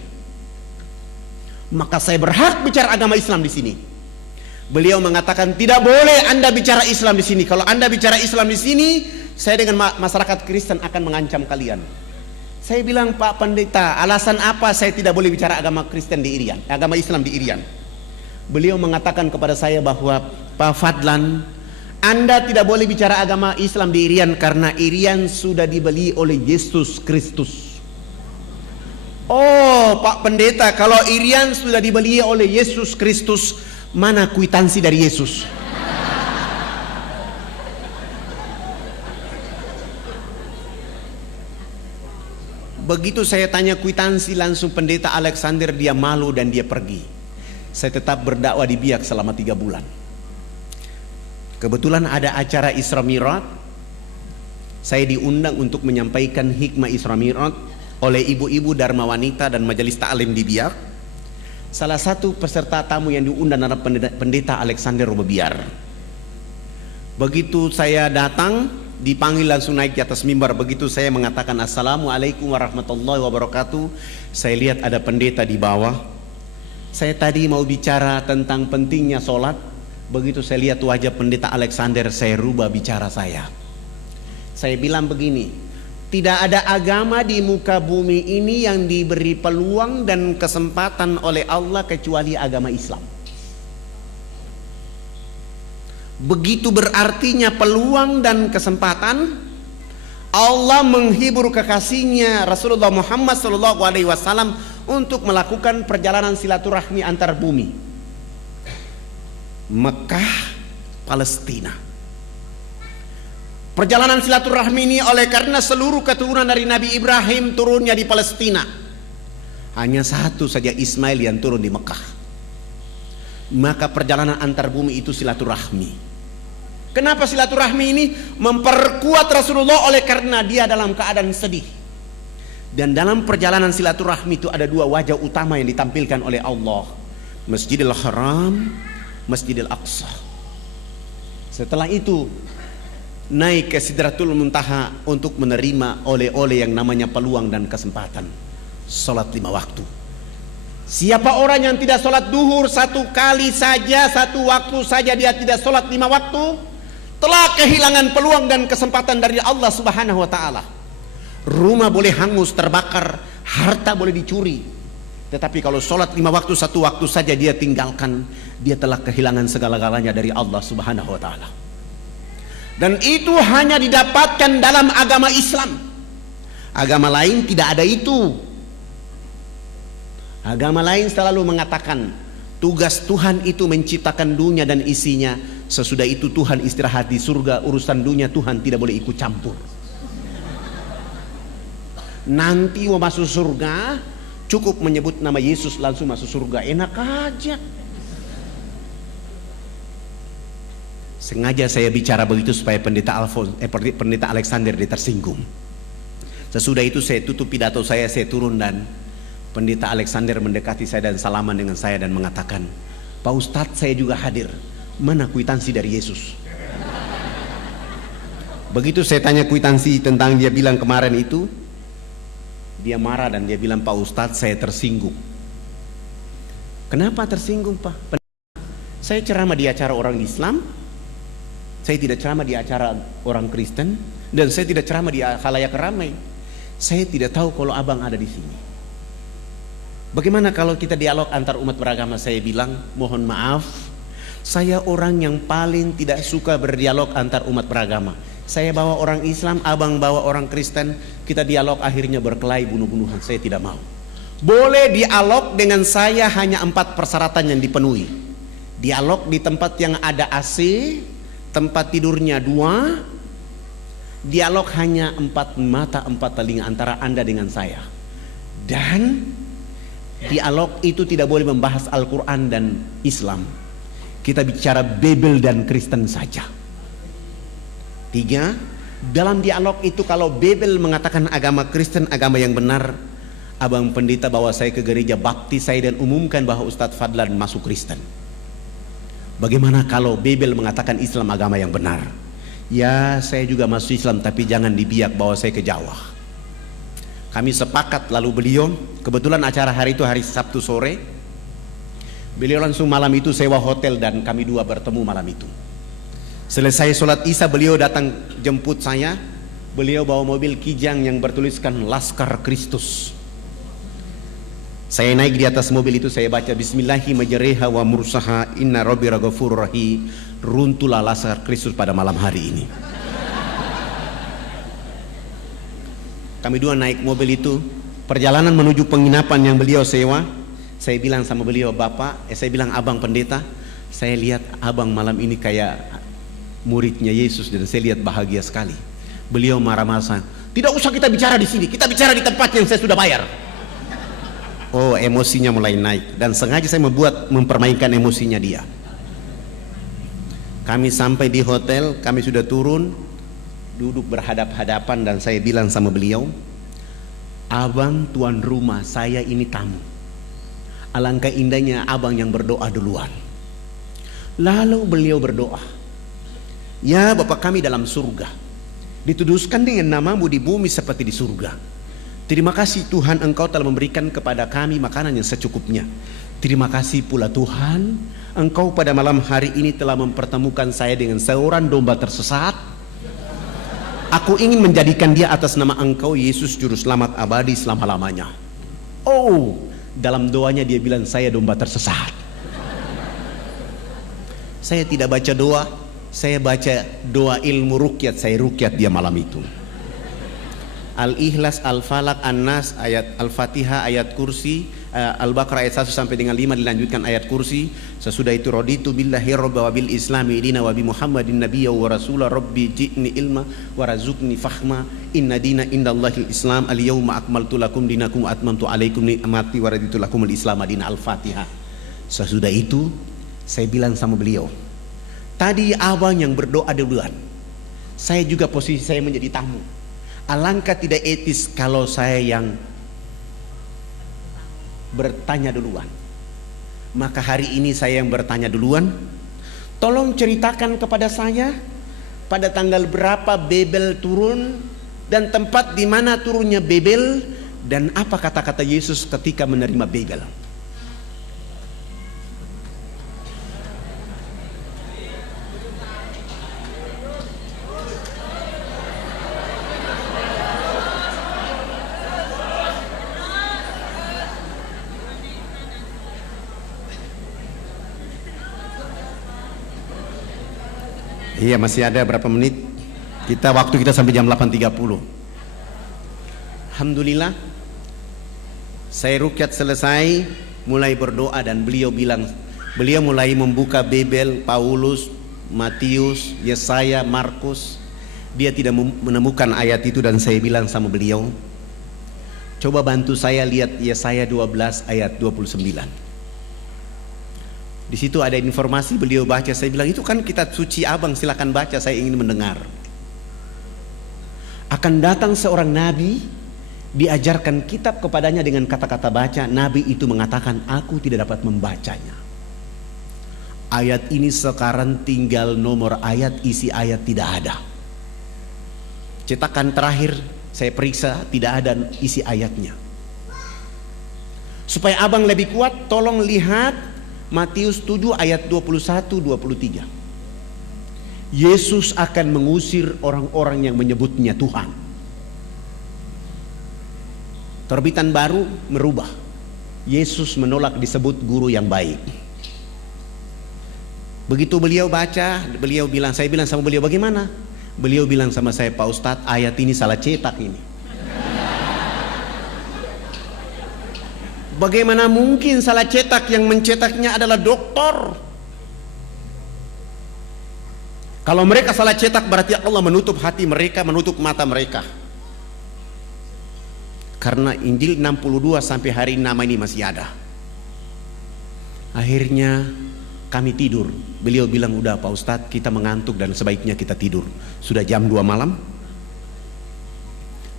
Maka saya berhak bicara agama Islam di sini. Beliau mengatakan tidak boleh Anda bicara Islam di sini. Kalau Anda bicara Islam di sini, saya dengan masyarakat Kristen akan mengancam kalian. Saya bilang, Pak Pendeta, alasan apa saya tidak boleh bicara agama Kristen di Irian, agama Islam di Irian? Beliau mengatakan kepada saya bahwa, Pak Fadlan, Anda tidak boleh bicara agama Islam di Irian karena Irian sudah dibeli oleh Yesus Kristus. Oh, Pak Pendeta, kalau Irian sudah dibeli oleh Yesus Kristus, mana kwitansi dari Yesus? Begitu saya tanya kwitansi, langsung pendeta Alexander dia malu dan dia pergi. Saya tetap berdakwah di Biak selama 3 bulan. Kebetulan ada acara Isra Mi'raj. Saya diundang untuk menyampaikan hikmah Isra Mi'raj oleh ibu-ibu Dharma Wanita dan Majelis Ta'lim di Biak. Salah satu peserta tamu yang diundang adalah pendeta Alexander Robobiar. Begitu saya datang, dipanggil langsung naik di atas mimbar. Begitu saya mengatakan Assalamualaikum warahmatullahi wabarakatuh, saya lihat ada pendeta di bawah. Saya tadi mau bicara tentang pentingnya sholat. Begitu saya lihat wajah pendeta Alexander, saya rubah bicara saya. Saya bilang begini, tidak ada agama di muka bumi ini yang diberi peluang dan kesempatan oleh Allah kecuali agama Islam. Begitu berartinya peluang dan kesempatan. Allah menghibur kekasihnya Rasulullah Muhammad SAW untuk melakukan perjalanan silaturahmi antar bumi, Mekah, Palestina. Perjalanan silaturahmi ini oleh karena seluruh keturunan dari Nabi Ibrahim turunnya di Palestina. Hanya satu saja Ismail yang turun di Mekah. Maka perjalanan antar bumi itu silaturahmi. Kenapa silaturahmi ini memperkuat Rasulullah? Oleh karena dia dalam keadaan sedih. Dan dalam perjalanan silaturahmi itu ada 2 wajah utama yang ditampilkan oleh Allah, Masjidil Haram, Masjidil Aqsa. Setelah itu naik ke Sidratul Muntaha untuk menerima oleh-oleh yang namanya peluang dan kesempatan sholat 5 waktu. Siapa orang yang tidak sholat duhur 1 kali saja, 1 waktu saja dia tidak sholat 5 waktu, telah kehilangan peluang dan kesempatan dari Allah Subhanahu wa ta'ala. Rumah boleh hangus, terbakar, harta boleh dicuri, tetapi kalau sholat 5 waktu 1 waktu saja dia tinggalkan, dia telah kehilangan segala-galanya dari Allah Subhanahu wa ta'ala. Dan itu hanya didapatkan dalam agama Islam. Agama lain tidak ada itu. Agama lain selalu mengatakan Tugas Tuhan itu menciptakan dunia dan isinya. Sesudah itu Tuhan istirahat di surga. Urusan dunia Tuhan tidak boleh ikut campur. Nanti mau masuk surga, cukup menyebut nama Yesus langsung masuk surga. Enak aja. Sengaja saya bicara begitu supaya pendeta Alexander tersinggung. Sesudah itu saya tutup pidato saya turun dan pendeta Alexander mendekati saya dan salaman dengan saya dan mengatakan, "Pak Ustadz, saya juga hadir. Mana kwitansi dari Yesus?" Begitu saya tanya kwitansi tentang dia bilang kemarin itu, dia marah dan dia bilang, "Pak Ustadz, saya tersinggung." Kenapa tersinggung, Pak? Saya ceramah di acara orang Islam, saya tidak ceramah di acara orang Kristen, dan saya tidak ceramah di khalayak ramai. Saya tidak tahu kalau abang ada di sini. Bagaimana kalau kita dialog antar umat beragama? Saya bilang, mohon maaf, saya orang yang paling tidak suka berdialog antar umat beragama. Saya bawa orang Islam, abang bawa orang Kristen, kita dialog akhirnya berkelahi bunuh-bunuhan. Saya tidak mau. Boleh dialog dengan saya hanya 4 persyaratan yang dipenuhi. Dialog di tempat yang ada AC, tempat tidurnya 2, dialog hanya 4 mata 4 telinga antara Anda dengan saya. Dan dialog itu tidak boleh membahas Al-Quran dan Islam. Kita bicara Bible dan Kristen saja. 3, dalam dialog itu kalau Bible mengatakan agama Kristen agama yang benar, abang pendeta bawa saya ke gereja baptis saya dan umumkan bahwa Ustadz Fadlan masuk Kristen. Bagaimana kalau Bible mengatakan Islam agama yang benar? Ya, saya juga masuk Islam, tapi jangan dibiak bawa saya ke Jawa. Kami sepakat, lalu beliau, kebetulan acara hari itu hari Sabtu sore, beliau langsung malam itu sewa hotel dan kami 2 bertemu malam itu. Selesai sholat Isya beliau datang jemput saya. Beliau bawa mobil Kijang yang bertuliskan Laskar Kristus. Saya naik di atas mobil itu, saya baca Bismillahi majreha wa mursaha inna rabbi ghafurur rahim. Runtuhlah Laskar Kristus pada malam hari ini. Kami 2 naik mobil itu, perjalanan menuju penginapan yang beliau sewa. Saya bilang sama beliau, saya bilang, "Abang pendeta, saya lihat abang malam ini kayak muridnya Yesus dan saya lihat bahagia sekali." Beliau marah-marah, "Tidak usah kita bicara di sini, kita bicara di tempat yang saya sudah bayar." Oh, emosinya mulai naik dan sengaja saya mempermainkan emosinya dia. Kami sampai di hotel, kami sudah turun, duduk berhadap-hadapan dan saya bilang sama beliau, "Abang tuan rumah, saya ini tamu. Alangkah indahnya abang yang berdoa duluan." Lalu beliau berdoa, "Ya Bapak kami dalam surga, dituduskan dengan namamu di bumi seperti di surga. Terima kasih Tuhan, Engkau telah memberikan kepada kami makanan yang secukupnya. Terima kasih pula Tuhan, Engkau pada malam hari ini telah mempertemukan saya dengan seorang domba tersesat. Aku ingin menjadikan dia atas nama Engkau Yesus Juru Selamat abadi selama-lamanya." Oh, dalam doanya dia bilang saya domba tersesat. Saya tidak baca doa, saya baca doa ilmu rukyat. Saya rukyat dia malam itu. Al-Ikhlas, Al-Falaq, An-Nas, ayat Al-Fatihah, ayat kursi, Al-Baqarah ayat 1 sampai dengan 5 dilanjutkan ayat kursi. Sesudah itu raditu billahi rabba wa bil islami dina wa bi Muhammadin nabiyya wa rasula rabbi ji'ni ilma wa razukni fahma inna dina indallahil islam al yawma akmaltu lakum dinakum wa atmamtu alaikum ni'mati wa raditu lakumul islam dina. Al-Fatihah. Sesudah itu saya bilang sama beliau, "Tadi abang yang berdoa duluan, saya juga posisi saya menjadi tamu. Alangkah tidak etis kalau saya yang bertanya duluan. Maka hari ini saya yang bertanya duluan. Tolong ceritakan kepada saya pada tanggal berapa Babel turun dan tempat di mana turunnya Babel dan apa kata-kata Yesus ketika menerima Babel." Iya, masih ada berapa menit? Waktu kita sampai jam 8.30. Alhamdulillah, saya rukyat selesai, mulai berdoa dan beliau bilang, Beliau mulai membuka Bible, Paulus, Matius, Yesaya, Markus. Dia tidak menemukan ayat itu dan saya bilang sama beliau, coba bantu saya lihat Yesaya 12 ayat 29. Di situ ada informasi, beliau baca, saya bilang itu kan kitab suci abang, silakan baca, saya ingin mendengar. Akan datang seorang nabi, diajarkan kitab kepadanya dengan kata-kata baca. Nabi itu mengatakan, aku tidak dapat membacanya. Ayat ini sekarang tinggal nomor ayat, isi ayat tidak ada. Cetakan terakhir saya periksa tidak ada isi ayatnya. Supaya abang lebih kuat, tolong lihat Matius 7 ayat 21-23. Yesus akan mengusir orang-orang yang menyebutnya Tuhan. Terbitan baru merubah. Yesus menolak disebut guru yang baik. Begitu beliau baca, beliau bilang, saya bilang sama beliau, bagaimana? Beliau bilang sama saya, Pak Ustadz, ayat ini salah cetak ini. Bagaimana mungkin salah cetak, yang mencetaknya adalah doktor? Kalau mereka salah cetak berarti Allah menutup hati mereka, menutup mata mereka. Karena Injil 62 sampai hari nama ini masih ada. Akhirnya kami tidur. Beliau bilang, udah Pak Ustadz, kita mengantuk dan sebaiknya kita tidur. Sudah jam 2 malam.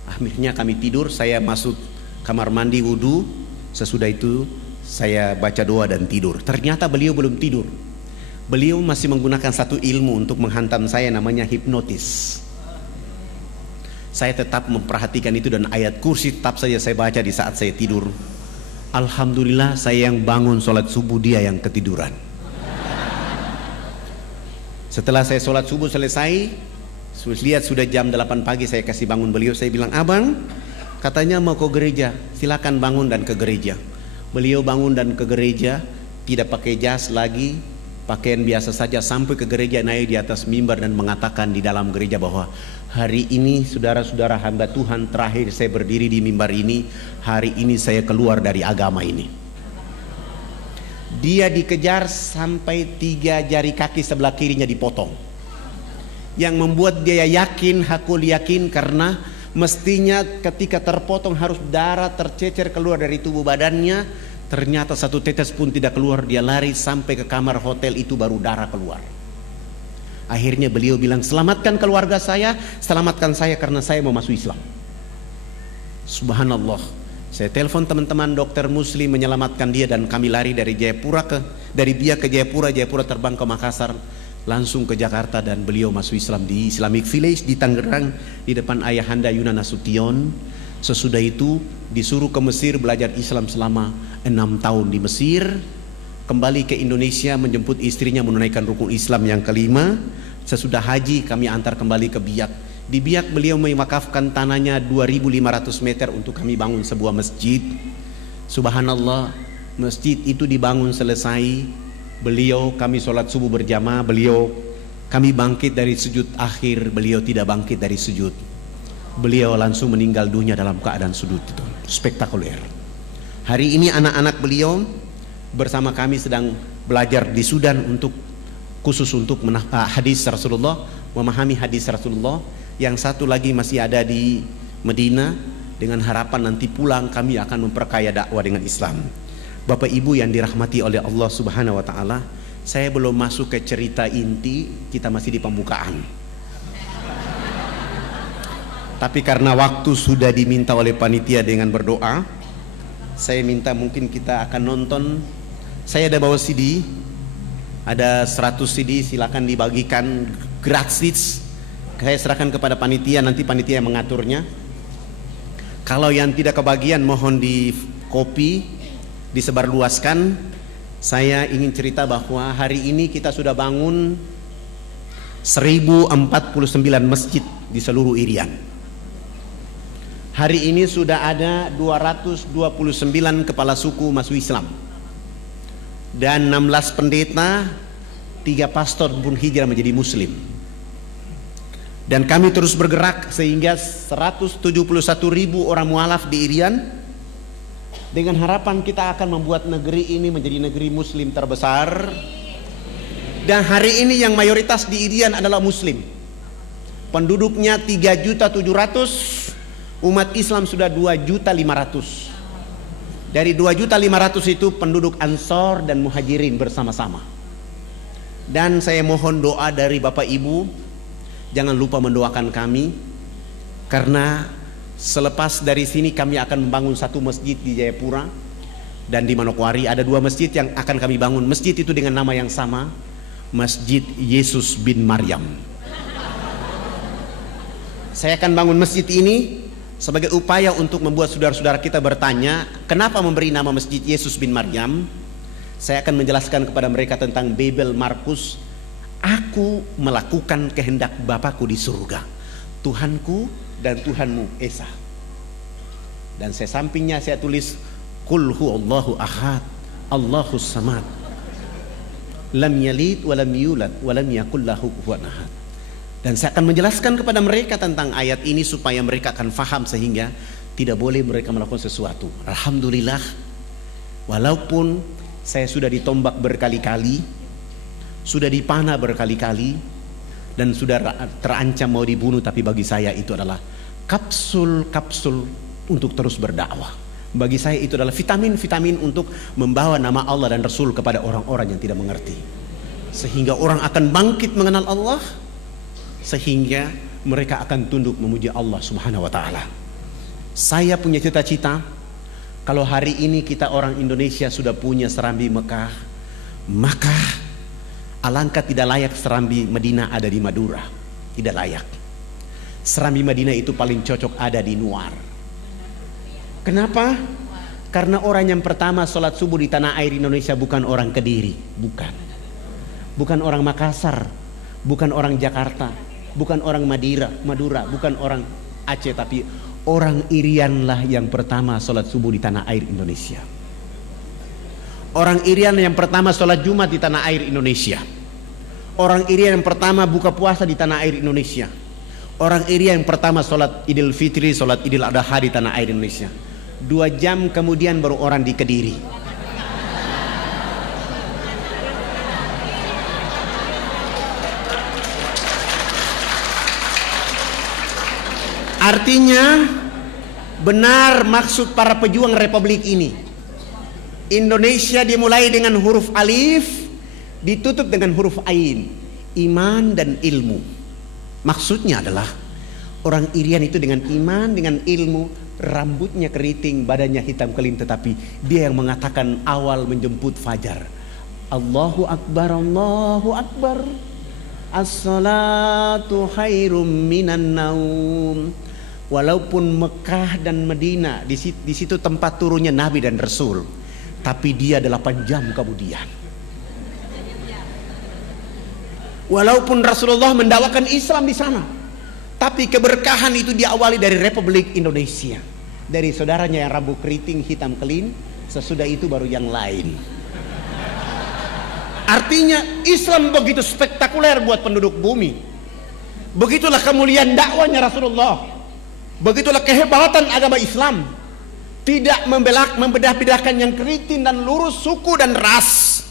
Akhirnya kami tidur, saya masuk kamar mandi wudu. Sesudah itu saya baca doa dan tidur. Ternyata beliau belum tidur. Beliau masih menggunakan satu ilmu untuk menghantam saya, namanya hipnotis. Saya tetap memperhatikan itu dan ayat kursi tetap saja saya baca di saat saya tidur. Alhamdulillah saya yang bangun sholat subuh, dia yang ketiduran. Setelah saya sholat subuh selesai, lihat sudah jam 8 pagi, saya kasih bangun beliau. Saya bilang, abang katanya mau ke gereja, silakan bangun dan ke gereja. Beliau bangun dan ke gereja, tidak pakai jas lagi, pakaian biasa saja, sampai ke gereja, naik di atas mimbar dan mengatakan di dalam gereja bahwa hari ini saudara-saudara hamba Tuhan, terakhir saya berdiri di mimbar ini, hari ini saya keluar dari agama ini. Dia dikejar sampai 3 jari kaki sebelah kirinya dipotong. Yang membuat dia yakin, hakul yakin, karena mestinya ketika terpotong harus darah tercecer keluar dari tubuh badannya. Ternyata satu tetes pun tidak keluar. Dia lari sampai ke kamar hotel itu, baru darah keluar. Akhirnya beliau bilang, selamatkan keluarga saya, selamatkan saya karena saya mau masuk Islam. Subhanallah. Saya telepon teman-teman dokter muslim menyelamatkan dia, dan kami lari dari Biak ke Jayapura, Jayapura terbang ke Makassar, langsung ke Jakarta, dan beliau masuk Islam di Islamic Village di Tangerang di depan ayahanda Yuna Nasution. Sesudah itu disuruh ke Mesir belajar Islam selama 6 tahun di Mesir. Kembali ke Indonesia menjemput istrinya menunaikan rukun Islam yang kelima. Sesudah haji kami antar kembali ke Biak. Di Biak beliau mewakafkan tanahnya 2.500 meter untuk kami bangun sebuah masjid. Subhanallah, masjid itu dibangun selesai. Kami sholat subuh berjamaah, kami bangkit dari sujud akhir, beliau tidak bangkit dari sujud. Beliau langsung meninggal dunia dalam keadaan sujud itu. Spektakuler. Hari ini anak-anak beliau bersama kami sedang belajar di Sudan khusus untuk hadis Rasulullah, memahami hadis Rasulullah. Yang satu lagi masih ada di Medina, dengan harapan nanti pulang kami akan memperkaya dakwah dengan Islam. Bapak Ibu yang dirahmati oleh Allah Subhanahu wa taala, saya belum masuk ke cerita inti, kita masih di pembukaan. Tapi karena waktu sudah diminta oleh panitia dengan berdoa, saya minta mungkin kita akan nonton. Saya ada bawa CD, ada 100 CD, silakan dibagikan gratis. Saya serahkan kepada panitia, nanti panitia yang mengaturnya. Kalau yang tidak kebagian mohon di copy, disebarluaskan. Saya ingin cerita bahwa hari ini kita sudah bangun 1049 masjid di seluruh Irian. Hari ini sudah ada 229 kepala suku masuk Islam, dan 16 pendeta, 3 pastor pun hijrah menjadi Muslim. Dan kami terus bergerak sehingga 171.000 orang mualaf di Irian dengan harapan kita akan membuat negeri ini menjadi negeri muslim terbesar. Dan hari ini yang mayoritas di Irian adalah muslim. Penduduknya 3.700.000, umat Islam sudah 2.500.000. Dari 2.500.000 itu penduduk Ansor dan Muhajirin bersama-sama. Dan saya mohon doa dari Bapak Ibu, jangan lupa mendoakan kami, karena selepas dari sini kami akan membangun satu masjid di Jayapura dan di Manokwari. Ada 2 masjid yang akan kami bangun. Masjid itu dengan nama yang sama, Masjid Yesus bin Maryam. Saya akan bangun masjid ini sebagai upaya untuk membuat saudara-saudara kita bertanya, kenapa memberi nama Masjid Yesus bin Maryam? Saya akan menjelaskan kepada mereka tentang Babel Markus. Aku melakukan kehendak Bapakku di surga, Tuhanku dan Tuhanmu Esa. Dan saya sampingnya saya tulis Qul huwallahu ahad, Allahus samad, lam yalid wa lam yulad wa lam yakul lahu kufuwan ahad. Dan saya akan menjelaskan kepada mereka tentang ayat ini supaya mereka akan faham, sehingga tidak boleh mereka melakukan sesuatu. Alhamdulillah, walaupun saya sudah ditombak berkali-kali, sudah dipanah berkali-kali, dan sudah terancam mau dibunuh, tapi bagi saya itu adalah kapsul-kapsul untuk terus berdakwah. Bagi saya itu adalah vitamin-vitamin untuk membawa nama Allah dan Rasul kepada orang-orang yang tidak mengerti, sehingga orang akan bangkit mengenal Allah, sehingga mereka akan tunduk memuji Allah Subhanahu wa taala. Saya punya cita-cita, kalau hari ini kita orang Indonesia sudah punya serambi Mekah, maka alangkah tidak layak serambi Madinah ada di Madura. Tidak layak. Serambi Madinah itu paling cocok ada di Nuar. Kenapa? Karena orang yang pertama sholat subuh di tanah air Indonesia bukan orang Kediri, bukan orang Makassar, bukan orang Jakarta, bukan orang Madura, bukan orang Aceh, tapi orang Irian lah yang pertama sholat subuh di tanah air Indonesia. Orang Irian yang pertama sholat Jumat di tanah air Indonesia. Orang Irian yang pertama buka puasa di tanah air Indonesia. Orang Irian yang pertama sholat Idul Fitri, sholat Idul Adha di tanah air Indonesia. 2 jam kemudian baru orang di Kediri. Artinya benar maksud para pejuang republik ini. Indonesia dimulai dengan huruf alif, ditutup dengan huruf ain, iman dan ilmu. Maksudnya adalah orang Irian itu dengan iman, dengan ilmu, rambutnya keriting, badannya hitam kelim, tetapi dia yang mengatakan awal menjemput fajar. Allahu Akbar, Allahu Akbar, as-salatu khairum minan naum. Walaupun Mekah dan Madinah di situ tempat turunnya Nabi dan Rasul, tapi dia 8 jam kemudian. Walaupun Rasulullah mendakwakan Islam di sana, tapi keberkahan itu diawali dari Republik Indonesia, dari saudaranya yang rambut keriting hitam kelim. Sesudah itu baru yang lain. Artinya Islam begitu spektakuler buat penduduk bumi. Begitulah kemuliaan dakwanya Rasulullah. Begitulah kehebatan agama Islam. Tidak membedah-bedahkan yang keriting dan lurus, suku dan ras,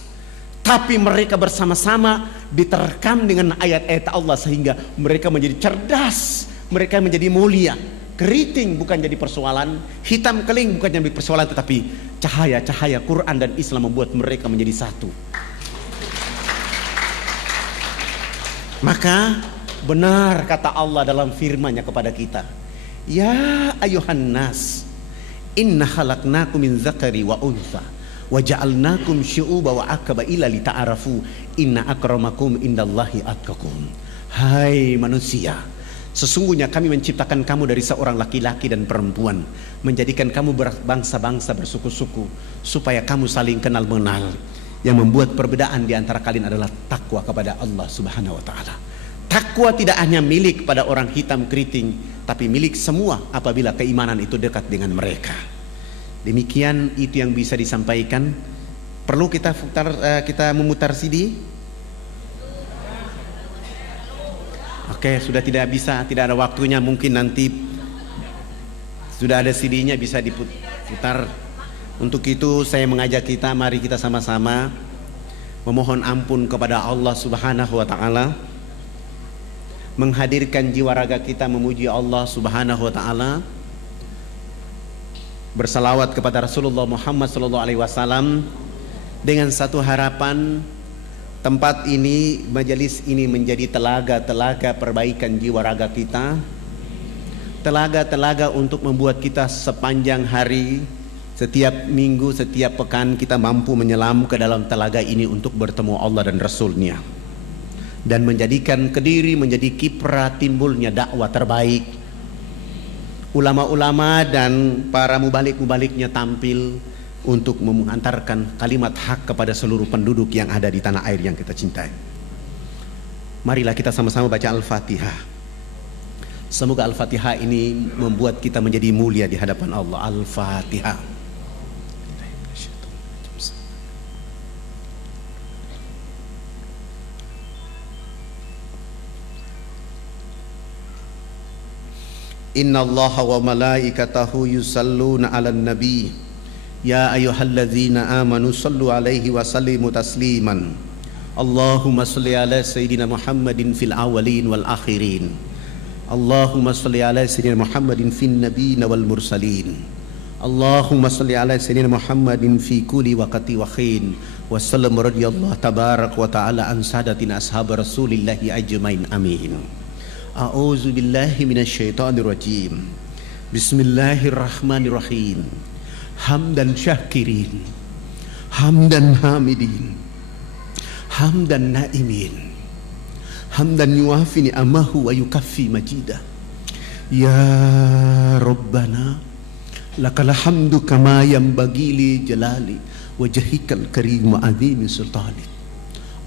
tapi mereka bersama-sama diterkam dengan ayat-ayat Allah, sehingga mereka menjadi cerdas, mereka menjadi mulia. Keriting bukan jadi persoalan, hitam keling bukan jadi persoalan, tetapi cahaya-cahaya Quran dan Islam membuat mereka menjadi satu. Maka benar kata Allah dalam firman-Nya kepada kita, ya ayuhan nas, inna khalaqnakum min dzakari wa untha wa ja'alnakum syu'uba wa aqbaila lita'arafu inna akramakum indallahi atqakum. Hai manusia, sesungguhnya kami menciptakan kamu dari seorang laki-laki dan perempuan, menjadikan kamu berbangsa-bangsa, bersuku-suku, supaya kamu saling kenal mengenal. Yang membuat perbedaan di antara kalian adalah takwa kepada Allah Subhanahu wa taala. Takwa tidak hanya milik pada orang hitam keriting, tapi milik semua apabila keimanan itu dekat dengan mereka. Demikian itu yang bisa disampaikan. Perlu kita memutar CD? Oke, sudah tidak bisa, tidak ada waktunya. Mungkin nanti sudah ada CD-nya bisa diputar. Untuk itu saya mengajak kita, mari kita sama-sama memohon ampun kepada Allah Subhanahu wa taala, menghadirkan jiwa raga kita memuji Allah Subhanahu wa taala, bersalawat kepada Rasulullah Muhammad sallallahu alaihi wasallam dengan satu harapan, tempat ini, majelis ini menjadi telaga-telaga perbaikan jiwa raga kita, telaga-telaga untuk membuat kita sepanjang hari, setiap minggu, setiap pekan kita mampu menyelam ke dalam telaga ini untuk bertemu Allah dan Rasul-Nya, dan menjadikan Kediri menjadi kiprah timbulnya dakwah terbaik. Ulama-ulama dan para mubalik-mubaliknya tampil untuk mengantarkan kalimat hak kepada seluruh penduduk yang ada di tanah air yang kita cintai. Marilah kita sama-sama baca Al-Fatihah. Semoga Al-Fatihah ini membuat kita menjadi mulia di hadapan Allah. Al-Fatihah. Inna Allaha wa malaikatahu yusalluna 'alan nabi. Ya ayyuhalladzina amanu sallu alaihi wa sallimu tasliman. Allahumma salli ala sayyidina Muhammadin fil awwalin wal akhirin. Allahumma salli ala sayyidina Muhammadin fin nabiyyin wal mursalin. Allahumma salli ala sayyidina Muhammadin fi kulli waqti wa khin. Wa sallam radhiyallahu tabarak wa ta'ala an sadatina ashab Rasulillahi ajmain. Amin. A'udzu billahi minasyaitonir rajim. Bismillahirrahmanirrahim. Hamdan syakirin, hamdan hamidin, hamdan naimin, hamdan yuafi ni'amahu wa yukaffi majidah. Ya Rabbana lakal hamdu kama yanbaghi li jalali wajhikal karim wa azimi sultani.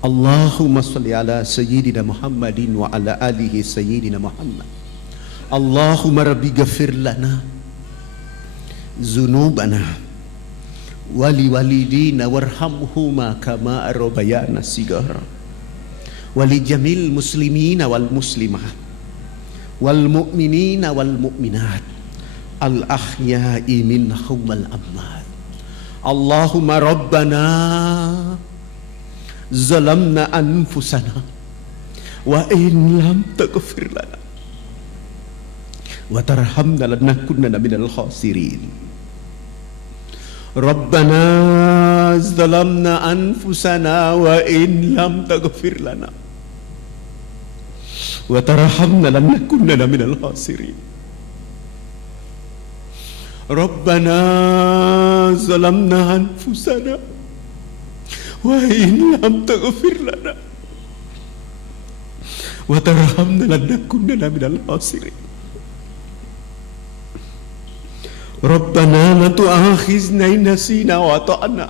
Allahumma salli ala sayyidina Muhammadin wa ala alihi sayyidina Muhammad. Allahumma rabbi ghafir lana zunubana wali walidina warhamhuma kama rabbayana sigara wali jamil muslimina wal muslimat wal mu'minina wal mu'minat al ahya'i minhum wal amwat. Allahumma rabbana zalamna anfusana wa in lam taghfir lana wa tarhamna lanakunanna minal khasirin. Rabbana zalamna anfusana wa in lam taghfir lana wa tarhamna lanakunanna minal khasirin. Rabbana zalamna anfusana wa in lam taghfir lana wa tarhamna lanakunanna minal khasirin. Rabbana la tu'akhizna in nasina wa ata'na.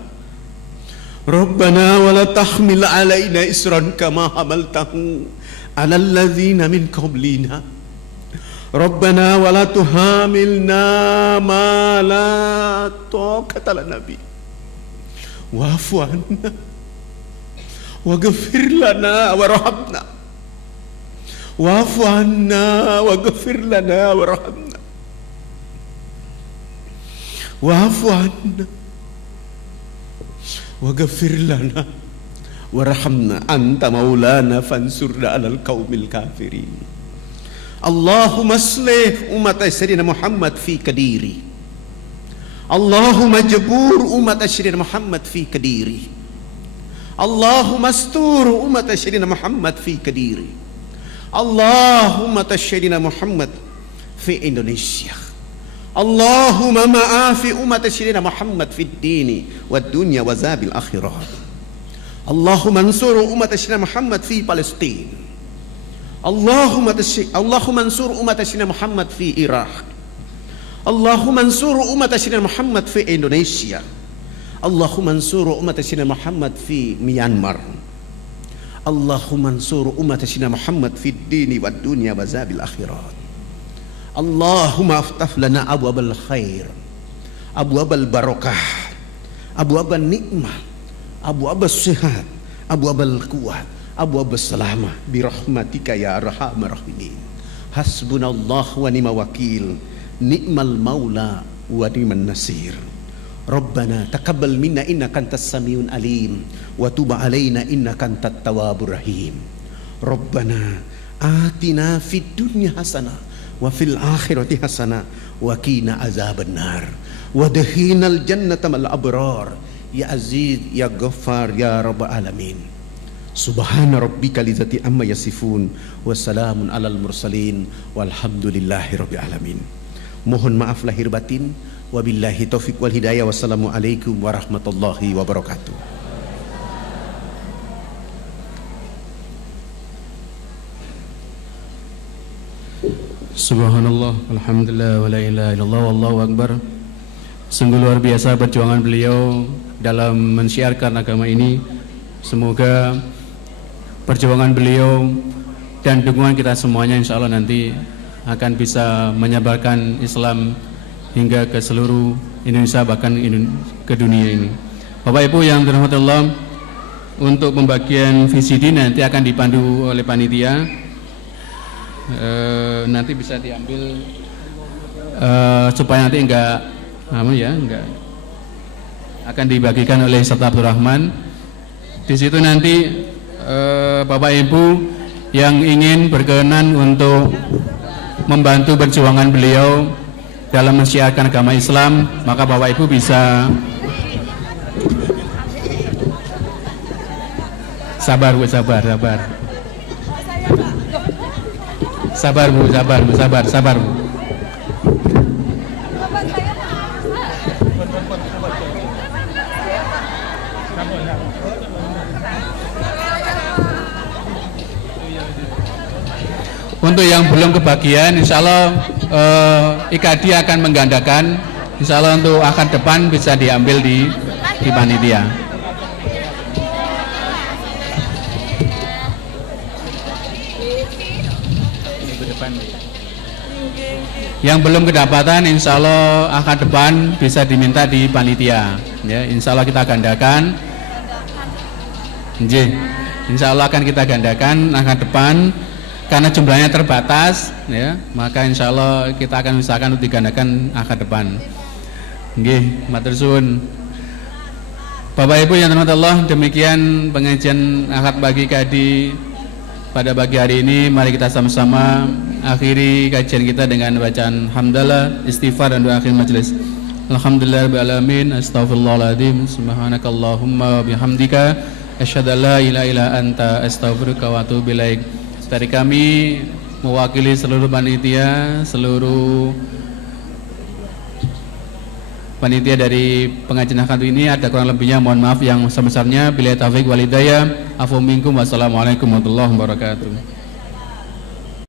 Rabbana wa la tahmil alaina isran kama hamaltahu 'alal ladzina min qablina. Rabbana wa la tuhamilna ma la taqata lana bi. Wa'fu 'anna waghfir lana warhamna. Wa'fu 'anna waghfir lana warhamna. Wa'fu 'anna waghfir lana warhamna anta maulana fansurna 'alal qaumil kafirin. Allahumma aslih umat Sayyidina Muhammad fi Kediri. Allahumma jabur umat Sayyidina Muhammad fi Kediri. Allahumma astur umat Sayyidina Muhammad fi Kediri. Allahumma Sayyidina Muhammad fi Indonesia. Allahumma ma'afi umat Sayyidina Muhammad fid dini wad dunya wa zabil akhirah. Allahumma ansur umat Sayyidina Muhammad fi Palestin. Allahumma ansur umat Sayyidina Muhammad fi Iraq. Allahumma ansur umat Sayyidina Muhammad fi Indonesia. Allahumma ansur umat Sayyidina Muhammad fi Myanmar. Allahumma ansur umat Sayyidina Muhammad fid dini wad dunya wa zabil akhirah. Allahumma aftah lana abwabal khair, abwabal barakah, abwabal nikmah, abwabal sihat, abwabal quwwah, abwabal salamah birahmatika ya arhamar rahimin. Hasbunallah wa ni'mal wakil, ni'mal maula wa ni'man nasir. Rabbana taqabbal minna innaka antas samiun alim wa tub alaina innaka antat tawwabur rahim. Rabbana atina fid dunya hasanah wa fil akhirati hasanah wa qina azabannar wa adkhilnal jannata mal abrar ya aziz ya ghaffar ya rabbal alamin. Subhana rabbika lidzati amma yasifun wa salamun alal mursalin walhamdulillahi rabbil alamin. Mohon maaf lahir batin. Wabillahi taufiq wal hidayah. Wassalamualaikum warahmatullahi wabarakatuh. Subhanallah, alhamdulillah, wa la ilaha illallah, wallahu akbar. Sungguh luar biasa perjuangan beliau dalam mensiarkan agama ini. Semoga perjuangan beliau dan dukungan kita semuanya insya Allah nanti akan bisa menyebarkan Islam hingga ke seluruh Indonesia, bahkan ke dunia ini. Bapak Ibu yang dirahmati Allah, untuk pembagian VCD nanti akan dipandu oleh panitia. Nanti bisa diambil supaya nanti enggak akan dibagikan oleh Ustaz Abdurrahman. Di situ nanti Bapak Ibu yang ingin berkenan untuk membantu perjuangan beliau dalam mensiarkan agama Islam, maka Bapak Ibu bisa sabar Bu, sabar Bu. Untuk yang belum kebagian, insya Allah IKD akan menggandakan. Insya Allah untuk akad depan bisa diambil di panitia. Yang belum kedapatan, insya Allah akad depan bisa diminta di panitia. Ya, insya Allah kita gandakan. Insya Allah akan kita gandakan akad depan. Karena jumlahnya terbatas, ya, maka insya Allah kita akan usahakan untuk digandakan akad depan. Nggih, matur suwun. Bapak Ibu yang dirahmati Allah, demikian pengajian akad bagi kadi pada pagi hari ini. Mari kita sama-sama akhiri kajian kita dengan bacaan hamdalah, istighfar dan doa akhir majelis. Alhamdulillahirabbil alamin, astaghfirullahaladzim, subhanakallahumma wa bihamdika, asyhadu an la ilaha illa anta, astaghfiruka wa atubu ilaik. Dari kami mewakili seluruh panitia, dari pengajian akad ini, ada kurang lebihnya mohon maaf yang sebesarnya. Billahi taufiq wal hidayah. Afu minkum. Wassalamualaikum warahmatullahi wabarakatuh.